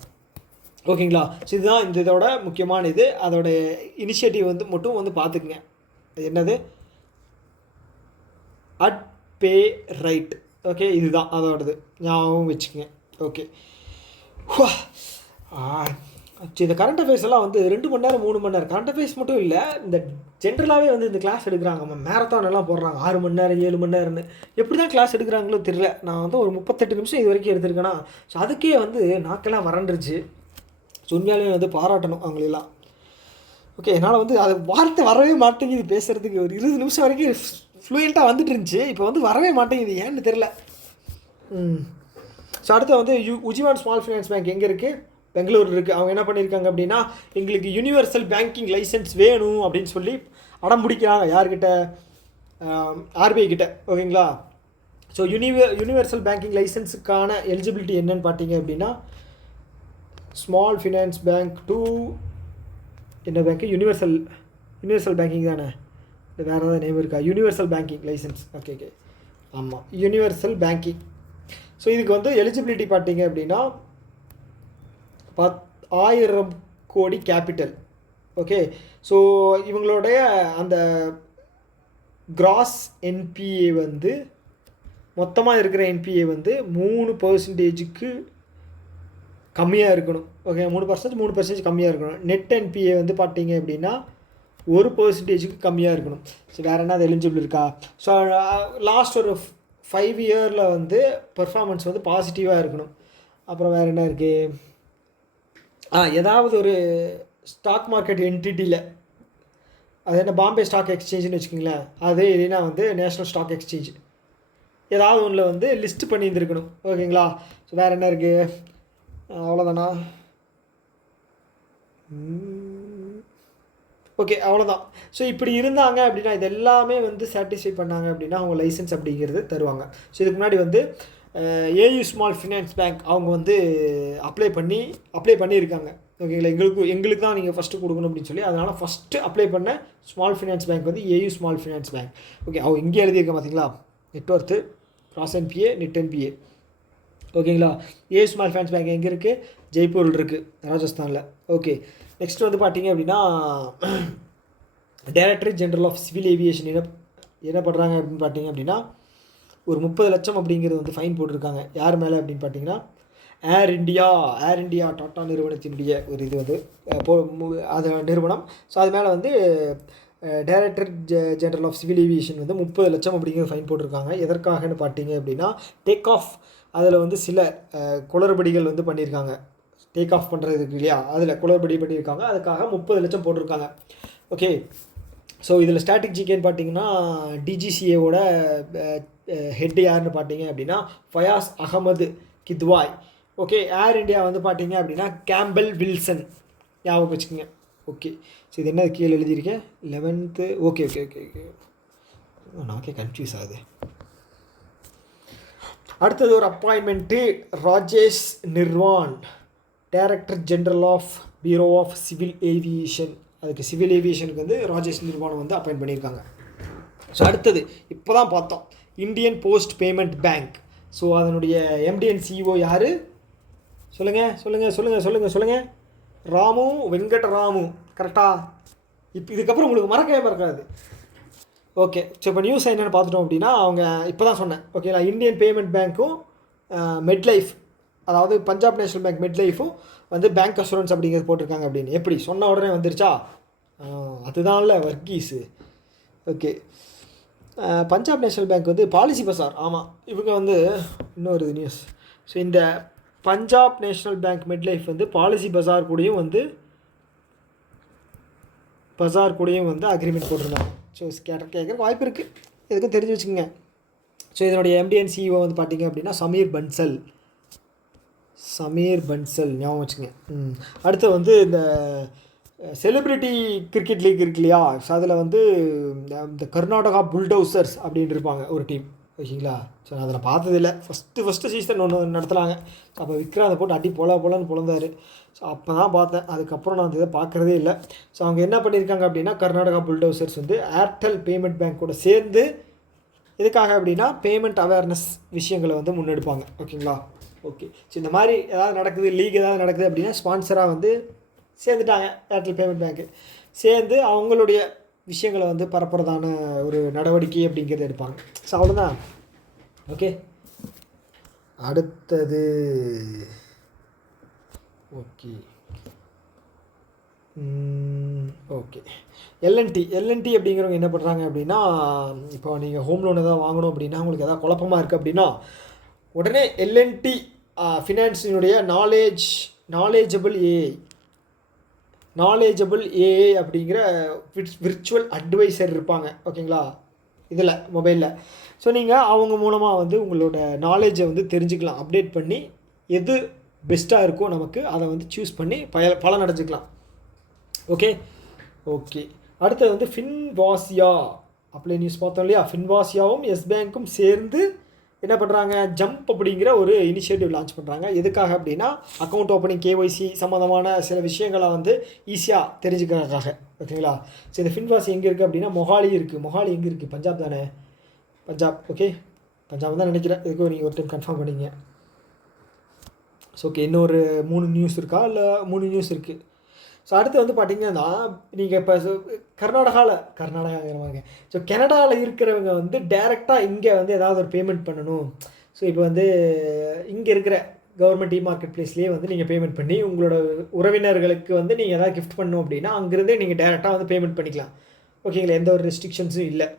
ஓகேங்களா? ஸோ இதுதான் இதோட முக்கியமான அதோட இனிஷியேட்டிவ் வந்து மட்டும் வந்து பார்த்துக்குங்க. என்னது பே ரைட். ஓகே, இதுதான் அதோடது, ஞாபகம் வச்சுக்கோங்க. ஓகே. இந்த கரண்ட் அஃபேர்ஸ் எல்லாம் வந்து 2 மணி நேரம் 3 மணி நேரம் கரண்ட் அஃபேர்ஸ் மட்டும் இல்லை, இந்த ஜென்ரலாகவே வந்து இந்த கிளாஸ் எடுக்கிறாங்க. மேரத்தான் எல்லாம் போடுறாங்க 6 மணி நேரம் 7 மணி நேரம்னு. எப்படி தான் கிளாஸ் எடுக்கிறாங்களோ தெரியல. நான் வந்து ஒரு 38 நிமிஷம் இது வரைக்கும் எடுத்திருக்கேன்னா, ஸோ அதுக்கே வந்து நாக்கெல்லாம் வறண்டுருச்சு. ஸோ உண்மையாலே வந்து பாராட்டணும் அவங்களெல்லாம். ஓகே, என்னால் வந்து அது வார்த்தை வரவே மாட்டேங்குது பேசுகிறதுக்கு. ஒரு 20 நிமிஷம் வரைக்கும் ஃப்ளூயண்ட்டாக வந்துட்டு இருந்துச்சு, இப்போ வந்து வரவே மாட்டேங்குது, ஏன்னு தெரில. ஸோ அடுத்து வந்து உஜ்ஜீவன் ஸ்மால் ஃபைனான்ஸ் பேங்க் எங்கே இருக்குது? பெங்களூர் இருக்குது. அவங்க என்ன பண்ணியிருக்காங்க அப்படின்னா எங்களுக்கு யூனிவர்சல் பேங்கிங் லைசன்ஸ் வேணும் அப்படின்னு சொல்லி அடம் பிடிக்கிறாங்க. யார்கிட்ட? ஆர்பிஐ கிட்ட. ஓகேங்களா? ஸோ யூனிவர்சல் பேங்கிங் லைசன்ஸுக்கான எலிஜிபிலிட்டி என்னன்னு பார்த்தீங்க அப்படின்னா ஸ்மால் ஃபினான்ஸ் பேங்க் டு என்ன பேங்க்கு? யூனிவர்சல் பேங்கிங் தானே, இல்லை வேறு ஏதாவது நேம் இருக்கா? Universal banking license. ஓகே. ஆமாம், யூனிவர்சல் பேங்கிங். ஸோ இதுக்கு வந்து எலிஜிபிலிட்டி பார்த்தீங்க அப்படின்னா 10,000 கோடி கேபிட்டல். ஓகே. ஸோ இவங்களுடைய அந்த கிராஸ் என்பிஏ வந்து மொத்தமாக இருக்கிற என்பிஏ வந்து 3% கம்மியாக இருக்கணும். ஓகே, 3% கம்மியாக இருக்கணும். நெட் என்பிஏ வந்து பார்த்தீங்க அப்படின்னா 1% கம்மியாக இருக்கணும். ஸோ வேறு என்ன அது எலிஜிபிள் இருக்கா? ஸோ லாஸ்ட் ஒரு 5 இயரில் வந்து பெர்ஃபார்மன்ஸ் வந்து பாசிட்டிவாக இருக்கணும். அப்புறம் வேறு என்ன இருக்குது? ஏதாவது ஒரு ஸ்டாக் மார்க்கெட் என்டிட்டியில், அது என்ன பாம்பே ஸ்டாக் எக்ஸ்சேஞ்சுன்னு வச்சுக்கிங்களேன், அது இல்லைன்னா வந்து நேஷ்னல் ஸ்டாக் எக்ஸ்சேஞ்ச் ஏதாவது ஒன்றில் வந்து லிஸ்ட்டு பண்ணியிருந்துருக்கணும். ஓகேங்களா? ஸோ வேறு என்ன இருக்குது? அவ்வளோதானா? ஓகே, அவ்வளோதான். ஸோ இப்படி இருந்தாங்க அப்படின்னா, இது எல்லாமே வந்து சாட்டிஸ்ஃபை பண்ணாங்க அப்படின்னா அவங்க லைசன்ஸ் அப்படிங்கிறது தருவாங்க. ஸோ இதுக்கு முன்னாடி வந்து ஏயு ஸ்மால் ஃபினான்ஸ் பேங்க் அவங்க வந்து அப்ளை பண்ணியிருக்காங்க. ஓகேங்களா, எங்களுக்கு தான் நீங்கள் ஃபஸ்ட்டு கொடுக்கணும் அப்படின்னு சொல்லி, அதனால் ஃபஸ்ட்டு அப்ளை பண்ண ஸ்மால் ஃபினான்ஸ் பேங்க் வந்து AU small finance bank. Okay, அவங்க இங்கே எழுதியிருக்க பார்த்தீங்களா, net worth, cross NBA, net NBA. ஓகேங்களா, ஏயு ஸ்மால் ஃபினான்ஸ் பேங்க் எங்கே இருக்குது? ஜெய்ப்பூரில் இருக்குது, ராஜஸ்தானில். ஓகே, நெக்ஸ்ட் வந்து பார்த்தீங்க அப்படின்னா director general of civil aviation என்ன பண்ணுறாங்க அப்படின்னு பார்த்தீங்க அப்படின்னா, ஒரு 30 லட்சம் அப்படிங்கிறது வந்து ஃபைன் போட்டிருக்காங்க. யார் மேலே அப்படின்னு பார்த்தீங்கன்னா, ஏர் இண்டியா டாட்டா நிறுவனத்தினுடைய ஒரு இது வந்து அது நிறுவனம். ஸோ அது மேலே வந்து director general of civil aviation வந்து 30 லட்சம் அப்படிங்கிற ஃபைன் போட்டிருக்காங்க. எதற்காகன்னு பார்த்தீங்க அப்படின்னா, டேக் ஆஃப் அதில் வந்து சில குளறுபடிகள் வந்து பண்ணியிருக்காங்க. டேக் ஆஃப் பண்ணுறதுக்கு இல்லையா, அதில் குளறுபடி பண்ணியிருக்காங்க. அதுக்காக 30 லட்சம் போட்டிருக்காங்க. ஓகே, ஸோ இதில் ஸ்ட்ராட்டஜிக்குன்னு பார்த்தீங்கன்னா டிஜிசிஏவோட ஹெட் யாருன்னு பார்த்தீங்க அப்படின்னா ஃபயாஸ் அகமது கித்வாய். ஓகே, ஏர் இண்டியா வந்து பார்த்தீங்க அப்படின்னா கேம்பல் வில்சன், ஞாபகம் வச்சுக்கோங்க. ஓகே, ஸோ இது என்ன கீழே எழுதியிருக்கேன் 11th. ஓகே, நமக்கே கன்ஃபியூஸ் ஆகுது. அடுத்தது ஒரு appointment, Rajesh Nirvan, director general of bureau of civil aviation. அதுக்கு சிவில் ஏவியேஷனுக்கு வந்து ராஜேஷ் நிர்வாணம் வந்து அப்பாயின்ட் பண்ணியிருக்காங்க. ஸோ அடுத்தது இப்போ தான் பார்த்தோம், Indian post payment bank. So அதனுடைய எம்டி அண்ட் சிஇஓ யார்? சொல்லுங்கள். வெங்கடராமு. கரெக்டாக? இதுக்கப்புறம் உங்களுக்கு மறக்காது. ஓகே, ஸோ இப்போ நியூஸ் என்னென்னு பார்த்துட்டோம் அப்படின்னா, அவங்க இப்போ தான் சொன்னேன். ஓகேங்களா, இந்தியன் பேமெண்ட் பேங்க்கும் மெட்லைஃப், அதாவது பஞ்சாப் நேஷ்னல் பேங்க் மெட்லைஃபும் வந்து பேங்க் அஷூரன்ஸ் அப்படிங்கிறது போட்டிருக்காங்க அப்படின்னு. எப்படி சொன்ன உடனே வந்துருச்சா? அதுதான்ல Varghese. Okay, Punjab national bank வந்து பாலிசி பசார். ஆமாம், இவங்க வந்து இன்னொரு நியூஸ். ஸோ இந்த பஞ்சாப் நேஷ்னல் பேங்க் மெட்லைஃப் வந்து பாலிசி பசார் கூடயும் வந்து அக்ரிமெண்ட் போட்டிருந்தாங்க. ஸோ கேட்குறக்கு வாய்ப்பு இருக்குது, எதுக்கும் தெரிஞ்சு வச்சுக்கோங்க. ஸோ இதனுடைய எம்டி அண்ட் சிஇஓ வந்து பார்த்திங்க அப்படின்னா சமீர் பன்சல், ஞாபகம் வச்சுங்க. அடுத்து வந்து இந்த செலிப்ரிட்டி கிரிக்கெட் லீக் இருக்கு இல்லையா, ஸோ அதில் வந்து இந்த கர்நாடகா புல்டவுசர்ஸ் அப்படின்னு இருப்பாங்க ஒரு டீம். ஓகேங்களா, ஸோ நான் அதில் பார்த்ததில்லை. ஃபஸ்ட்டு சீசன் ஒன்று நடத்துகிறாங்க. அப்போ விக்ராந்தை போட்டு அடி போலன்னு பொழந்தார். ஸோ அப்போ தான் பார்த்தேன், அதுக்கப்புறம் நான் இதை பார்க்குறதே இல்லை. ஸோ அவங்க என்ன பண்ணியிருக்காங்க அப்படின்னா, கர்நாடகா புல்டவுசர்ஸ் வந்து ஏர்டெல் பேமெண்ட் பேங்க்கோட சேர்ந்து எதுக்காக அப்படின்னா பேமெண்ட் அவேர்னஸ் விஷயங்களை வந்து முன்னெடுப்பாங்க. ஓகேங்களா, ஓகே. ஸோ இந்த மாதிரி ஏதாவது நடக்குது, லீக் ஏதாவது நடக்குது அப்படின்னா ஸ்பான்சராக வந்து சேர்ந்துட்டாங்க ஏர்டெல் பேமெண்ட் பேங்க்கு. சேர்ந்து அவங்களுடைய விஷயங்களை வந்து பரப்புறதான ஒரு நடவடிக்கை அப்படிங்கிறத எடுப்பாங்க. ஸோ அவ்வளோதான். ஓகே, அடுத்தது ஓகே எல்என்டி அப்படிங்கிறவங்க என்ன பண்ணுறாங்க அப்படின்னா, இப்போ நீங்கள் ஹோம் லோன் எதாவது வாங்கணும் அப்படின்னா உங்களுக்கு எதாவது குழப்பமாக இருக்குது அப்படின்னா உடனே எல்என்டி ஃபினான்ஸினுடைய நாலேஜபிள் ஏஐ அப்படிங்கிற விர்ச்சுவல் அட்வைசர் இருப்பாங்க. ஓகேங்களா, இதில் மொபைலில். ஸோ நீங்கள் அவங்க மூலமாக வந்து உங்களோட நாலேஜை வந்து தெரிஞ்சுக்கலாம், அப்டேட் பண்ணி எது பெஸ்ட்டாக இருக்கோ நமக்கு அதை வந்து சூஸ் பண்ணி பலன் அடைஞ்சிக்கலாம். ஓகே, அடுத்தது வந்து ஃபின்வாசியா அப்ளை நியூஸ் பார்த்தோம் இல்லையா. ஃபின்வாசியாவும் எஸ் பேங்க்கும் சேர்ந்து என்ன பண்ணுறாங்க, ஜம்ப் அப்படிங்கிற ஒரு இனிஷியேட்டிவ் லான்ச் பண்ணுறாங்க. எதுக்காக அப்படின்னா அக்கௌண்ட் ஓப்பனிங், கேஒய்சி சம்மந்தமான சில விஷயங்களை வந்து ஈஸியாக தெரிஞ்சுக்கிறதுக்காக. ஓகேங்களா, ஸோ இந்த ஃபின்வாசி எங்கே இருக்குது அப்படின்னா மொஹாலி எங்கே இருக்குது? பஞ்சாப் தானே? பஞ்சாப். ஓகே, பஞ்சாப் தான் நினைக்கிறேன். இதுக்கு நீங்கள் ஒரு டைம் கன்ஃபார்ம் பண்ணிங்க. ஸோ ஓகே, இன்னொரு 3 நியூஸ் இருக்கா? இல்லை 3 நியூஸ் இருக்குது. ஸோ அடுத்து வந்து பார்த்திங்கன்னா, நீங்கள் இப்போ கர்நாடகாங்கிறவங்க, ஸோ கனடாவில் இருக்கிறவங்க வந்து டைரெக்டாக இங்கே வந்து ஏதாவது ஒரு பேமெண்ட் பண்ணணும். ஸோ இப்போ வந்து இங்கே இருக்கிற கவர்மெண்ட் மார்க்கெட் ப்ளேஸ்லேயே வந்து நீங்கள் பேமெண்ட் பண்ணி உங்களோட உறவினர்களுக்கு வந்து நீங்கள் எதாவது கிஃப்ட் பண்ணணும் அப்படின்னா அங்கேருந்தே நீங்கள் டைரெக்டாக வந்து பேமெண்ட் பண்ணிக்கலாம். ஓகேங்களா, எந்த ஒரு ரெஸ்ட்ரிக்ஷன்ஸும் இல்லை.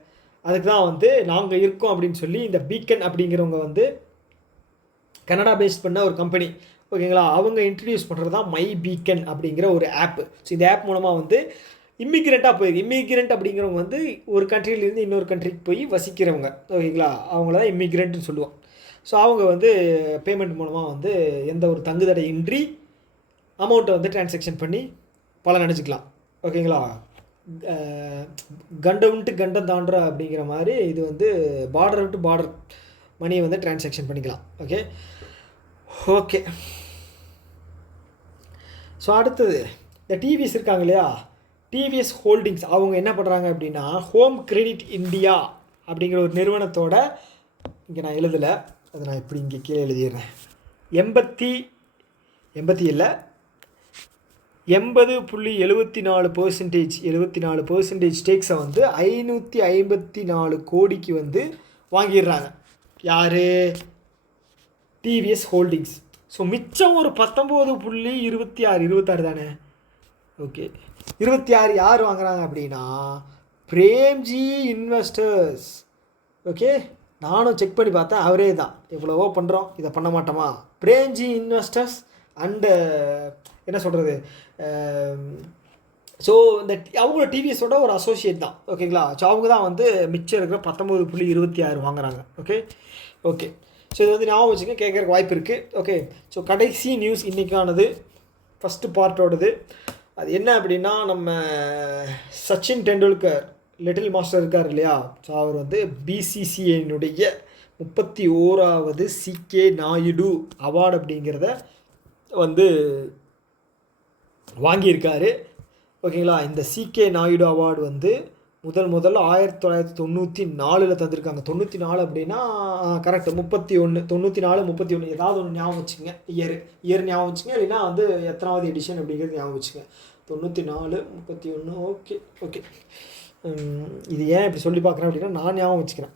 அதுக்கு தான் வந்து நாங்கள் இருக்கோம் அப்படின்னு சொல்லி இந்த பீக்கன் அப்படிங்கிறவங்க வந்து கனடா பேஸ்ட் பண்ண ஒரு கம்பெனி. ஓகேங்களா, அவங்க இன்ட்ரடியூஸ் பண்ணுறது தான் மை பீக்கன் அப்படிங்கிற ஒரு ஆப்பு. ஸோ இந்த ஆப் மூலமாக வந்து இம்மிக்ரெண்ட் அப்படிங்கிறவங்க வந்து ஒரு கண்ட்ரியிலேருந்து இன்னொரு கண்ட்ரிக்கு போய் வசிக்கிறவங்க. ஓகேங்களா, அவங்கள தான் இம்மிக்ரெண்ட்னு சொல்லுவோம். ஸோ அவங்க வந்து பேமெண்ட் மூலமாக வந்து எந்த ஒரு தங்குதடை இன்றி அமௌண்ட்டை வந்து டிரான்சாக்ஷன் பண்ணி பலன் நினச்சிக்கலாம். ஓகேங்களா? கண்டம் விட்டு கண்டம் தாண்டுற அப்படிங்கிற மாதிரி இது வந்து பார்டர் விட்டு பார்டர் மணியை வந்து டிரான்சாக்ஷன் பண்ணிக்கலாம். Okay okay. ஸோ அடுத்தது இந்த டிவிஎஸ் இருக்காங்க இல்லையா, டிவிஎஸ் ஹோல்டிங்ஸ் அவங்க என்ன பண்ணுறாங்க அப்படின்னா, ஹோம் கிரெடிட் இந்தியா அப்படிங்கிற ஒரு நிறுவனத்தோட, இங்கே நான் எழுதலை, அதை நான் இப்படி இங்கே கீழே எழுதிடுறேன், 80.74% ஸ்டேக்ஸை வந்து 554 கோடிக்கு வந்து வாங்கிடுறாங்க. யார்? TVS holdings. ஸோ மிச்சம் ஒரு 19.26 தானே. ஓகே, 26 யார் வாங்குறாங்க அப்படின்னா பிரேம்ஜி இன்வெஸ்டர்ஸ். ஓகே, நானும் செக் பண்ணி பார்த்தேன், அவரே தான். எவ்வளவோ பண்ணுறோம், இதை பண்ண மாட்டோமா? பிரேம்ஜி இன்வெஸ்டர்ஸ் அண்டு என்ன சொல்கிறது, ஸோ இந்த அவங்களோட டிவிஎஸோட ஒரு அசோசியேட் தான். ஓகேங்களா? ஸோ அவங்க தான் வந்து மிச்சம் இருக்கிற 19.26 வாங்குறாங்க. Okay okay. ஸோ இது வந்து ஞாபகம் வச்சுங்க, கேட்குறக்கு வாய்ப்பு இருக்குது. ஓகே, ஸோ கடைசி நியூஸ் இன்றைக்கானது, ஃபஸ்ட்டு பார்ட்டோடது. அது என்ன அப்படின்னா, நம்ம சச்சின் டெண்டுல்கர் லிட்டில் மாஸ்டர் இருக்கார் இல்லையா, ஸோ அவர் வந்து பிசிசிஐனுடைய 31வது சிகே நாயுடு அவார்டு அப்படிங்கிறத வந்து வாங்கியிருக்காரு. ஓகேங்களா? இந்த சிகே நாயுடு அவார்டு வந்து முதல்ல 1994 தந்திருக்காங்க. 94 அப்படின்னா கரெக்டு, 31 94 31 ஏதாவது ஒன்று ஞாபகம் வச்சுங்க, இயர் ஞாபகம் வச்சுங்க, இல்லைன்னா வந்து எத்தனாவது எடிஷன் அப்படிங்கிறது ஞாபகம் வச்சுங்க. 94 31. Okay okay. இது ஏன் இப்படி சொல்லி பார்க்குறேன் அப்படின்னா, நான் ஞாபகம் வச்சுக்கிறேன்.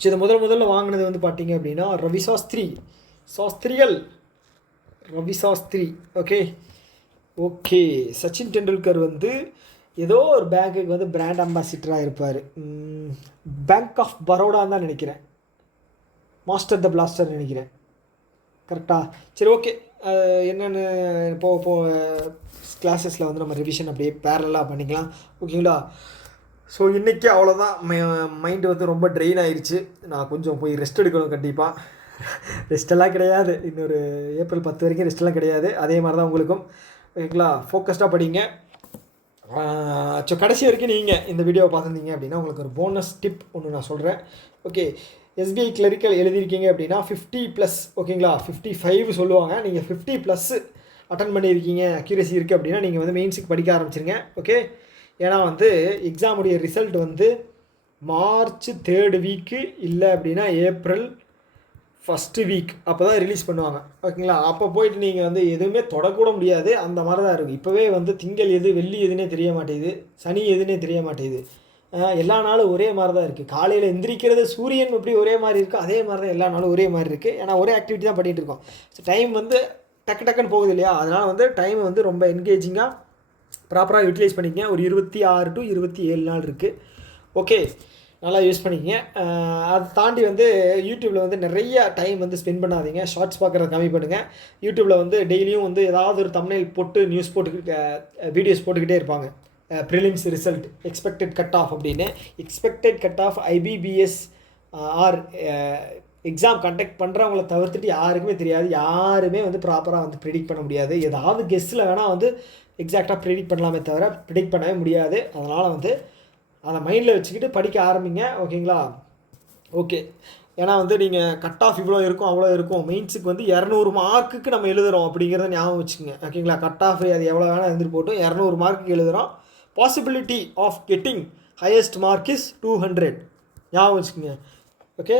ஸோ இதை முதல்ல வாங்கினது வந்து பார்த்தீங்க அப்படின்னா ரவி சாஸ்திரி. Okay okay. சச்சின் டெண்டுல்கர் வந்து ஏதோ ஒரு பேங்க்குக்கு வந்து பிராண்ட் அம்பாசிடராக இருப்பார். பேங்க் ஆஃப் பரோடான்னு தான் நினைக்கிறேன், மாஸ்டர் த பிளாஸ்டர் நினைக்கிறேன். கரெக்டாக? சரி ஓகே. என்னென்னு போ கிளாஸஸில் வந்து நம்ம ரிவிஷன் அப்படியே பேரலாக பண்ணிக்கலாம். ஓகேங்களா? ஸோ இன்றைக்கி அவ்வளோதான். மைண்டு வந்து ரொம்ப ட்ரெயின் ஆயிடுச்சு. நான் கொஞ்சம் போய் ரெஸ்ட் எடுக்கணும். கண்டிப்பாக ரெஸ்ட்டெல்லாம் கிடையாது, இன்னொரு ஏப்ரல் 10 வரைக்கும் ரெஸ்ட்டெல்லாம் கிடையாது. அதே மாதிரி தான் உங்களுக்கும். ஓகேங்களா? ஃபோக்கஸ்டாக படிங்க. ஸோ கடைசி வரைக்கும் நீங்கள் இந்த வீடியோவை பார்த்துருந்தீங்க அப்படின்னா உங்களுக்கு ஒரு போனஸ் டிப் ஒன்று நான் சொல்கிறேன். ஓகே, எஸ்பிஐ கிளரிக்கல் எழுதியிருக்கீங்க அப்படின்னா 50+. ஓகேங்களா? 55 சொல்லுவாங்க. நீங்கள் 50+ அட்டன் பண்ணியிருக்கீங்க, அக்யூரசி இருக்குது அப்படின்னா நீங்கள் வந்து மெயின்ஸுக்கு படிக்க ஆரம்பிச்சிருங்க. ஓகே, ஏன்னா வந்து எக்ஸாமுடைய ரிசல்ட் வந்து மார்ச் 3rd வீக்கு இல்லை அப்படின்னா ஏப்ரல் 1st வீக் அப்போ தான் ரிலீஸ் பண்ணுவாங்க. ஓகேங்களா? அப்போ போயிட்டு நீங்கள் வந்து எதுவுமே தொடக்கூட முடியாது, அந்த மாதிரி தான் இருக்கும். இப்போவே வந்து திங்கள் எது வெள்ளி எதுனே தெரிய மாட்டேங்குது, சனி எதுனே தெரிய மாட்டேங்குது. எல்லா நாளும் ஒரே மாதிரி தான் இருக்குது. காலையில் எந்திரிக்கிறது சூரியன் எப்படி ஒரே மாதிரி இருக்குது, அதே மாதிரி தான் எல்லா நாளும் ஒரே மாதிரி இருக்குது. ஏன்னா ஒரே ஆக்டிவிட்டி தான் பண்ணிகிட்டு இருக்கோம். ஸோ டைம் வந்து டக்குன்னு போகுது இல்லையா, அதனால் வந்து டைம் வந்து ரொம்ப என்கேஜிங்காக ப்ராப்பராக யூட்டிலைஸ் பண்ணிக்கங்க. ஒரு 26 to 27 நாள் இருக்குது. ஓகே, நல்லா யூஸ் பண்ணிக்கங்க. அதை தாண்டி வந்து யூடியூப்பில் வந்து நிறைய டைம் வந்து ஸ்பெண்ட் பண்ணாதீங்க. ஷார்ட்ஸ் பார்க்குறத கம்மி பண்ணுங்கள். யூடியூப்பில் வந்து டெய்லியும் வந்து ஏதாவது ஒரு தம்ப்நெயில் போட்டு நியூஸ் வீடியோஸ் போட்டுக்கிட்டே இருப்பாங்க. Prelims result, expected cut off அப்படின்னு. Expected cut off IBPS or exam conduct பண்ணுறவங்கள தவிர்த்துட்டு யாருக்குமே தெரியாது. யாருமே வந்து ப்ராப்பராக வந்து ப்ரிடிக்ட் பண்ண முடியாது. ஏதாவது கெஸ்ஸில் வேணால் வந்து எக்ஸாக்டாக ப்ரிடிக்ட் பண்ணலாமே தவிர ப்ரிடிக்ட் பண்ணவே முடியாது. அதனால் வந்து அதை மைண்டில் வச்சுக்கிட்டு படிக்க ஆரம்பிங்க. ஓகேங்களா? ஓகே, ஏன்னா வந்து நீங்கள் கட் ஆஃப் இவ்வளோ இருக்கும் அவ்வளோ இருக்கும், மெயின்ஸுக்கு வந்து 200 மார்க்குக்கு நம்ம எழுதுகிறோம் அப்படிங்கிறத ஞாபகம் வச்சுக்கோங்க. ஓகேங்களா? கட் ஆஃப் அது எவ்வளோ வேணால் இருந்துட்டு போட்டோம், 200 மார்க்குக்கு எழுதுகிறோம். Possibility of getting highest mark is 200. ஞாபகம் வச்சுக்கோங்க. ஓகே,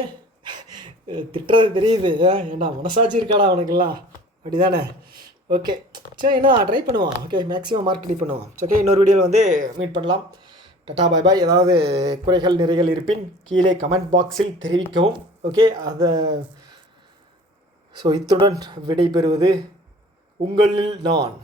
திட்டுறது தெரியுது, ஏன்னா மனசாட்சி இருக்காடா அவனுக்கெல்லாம், அப்படி தானே? ஓகே, சரி, என்ன ட்ரை பண்ணுவான். ஓகே, மேக்ஸிமம் மார்க் ட்ரை பண்ணுவான். ஓகே, இன்னொரு வீடியோவில் வந்து மீட் பண்ணலாம். டாடா, பாய் பாய். ஏதாவது குறைகள் நிறைகள் இருப்பின் கீழே கமெண்ட் பாக்ஸில் தெரிவிக்கவும். ஓகே, ஸோ இத்துடன் விடைபெறுவது உங்களில் நான்.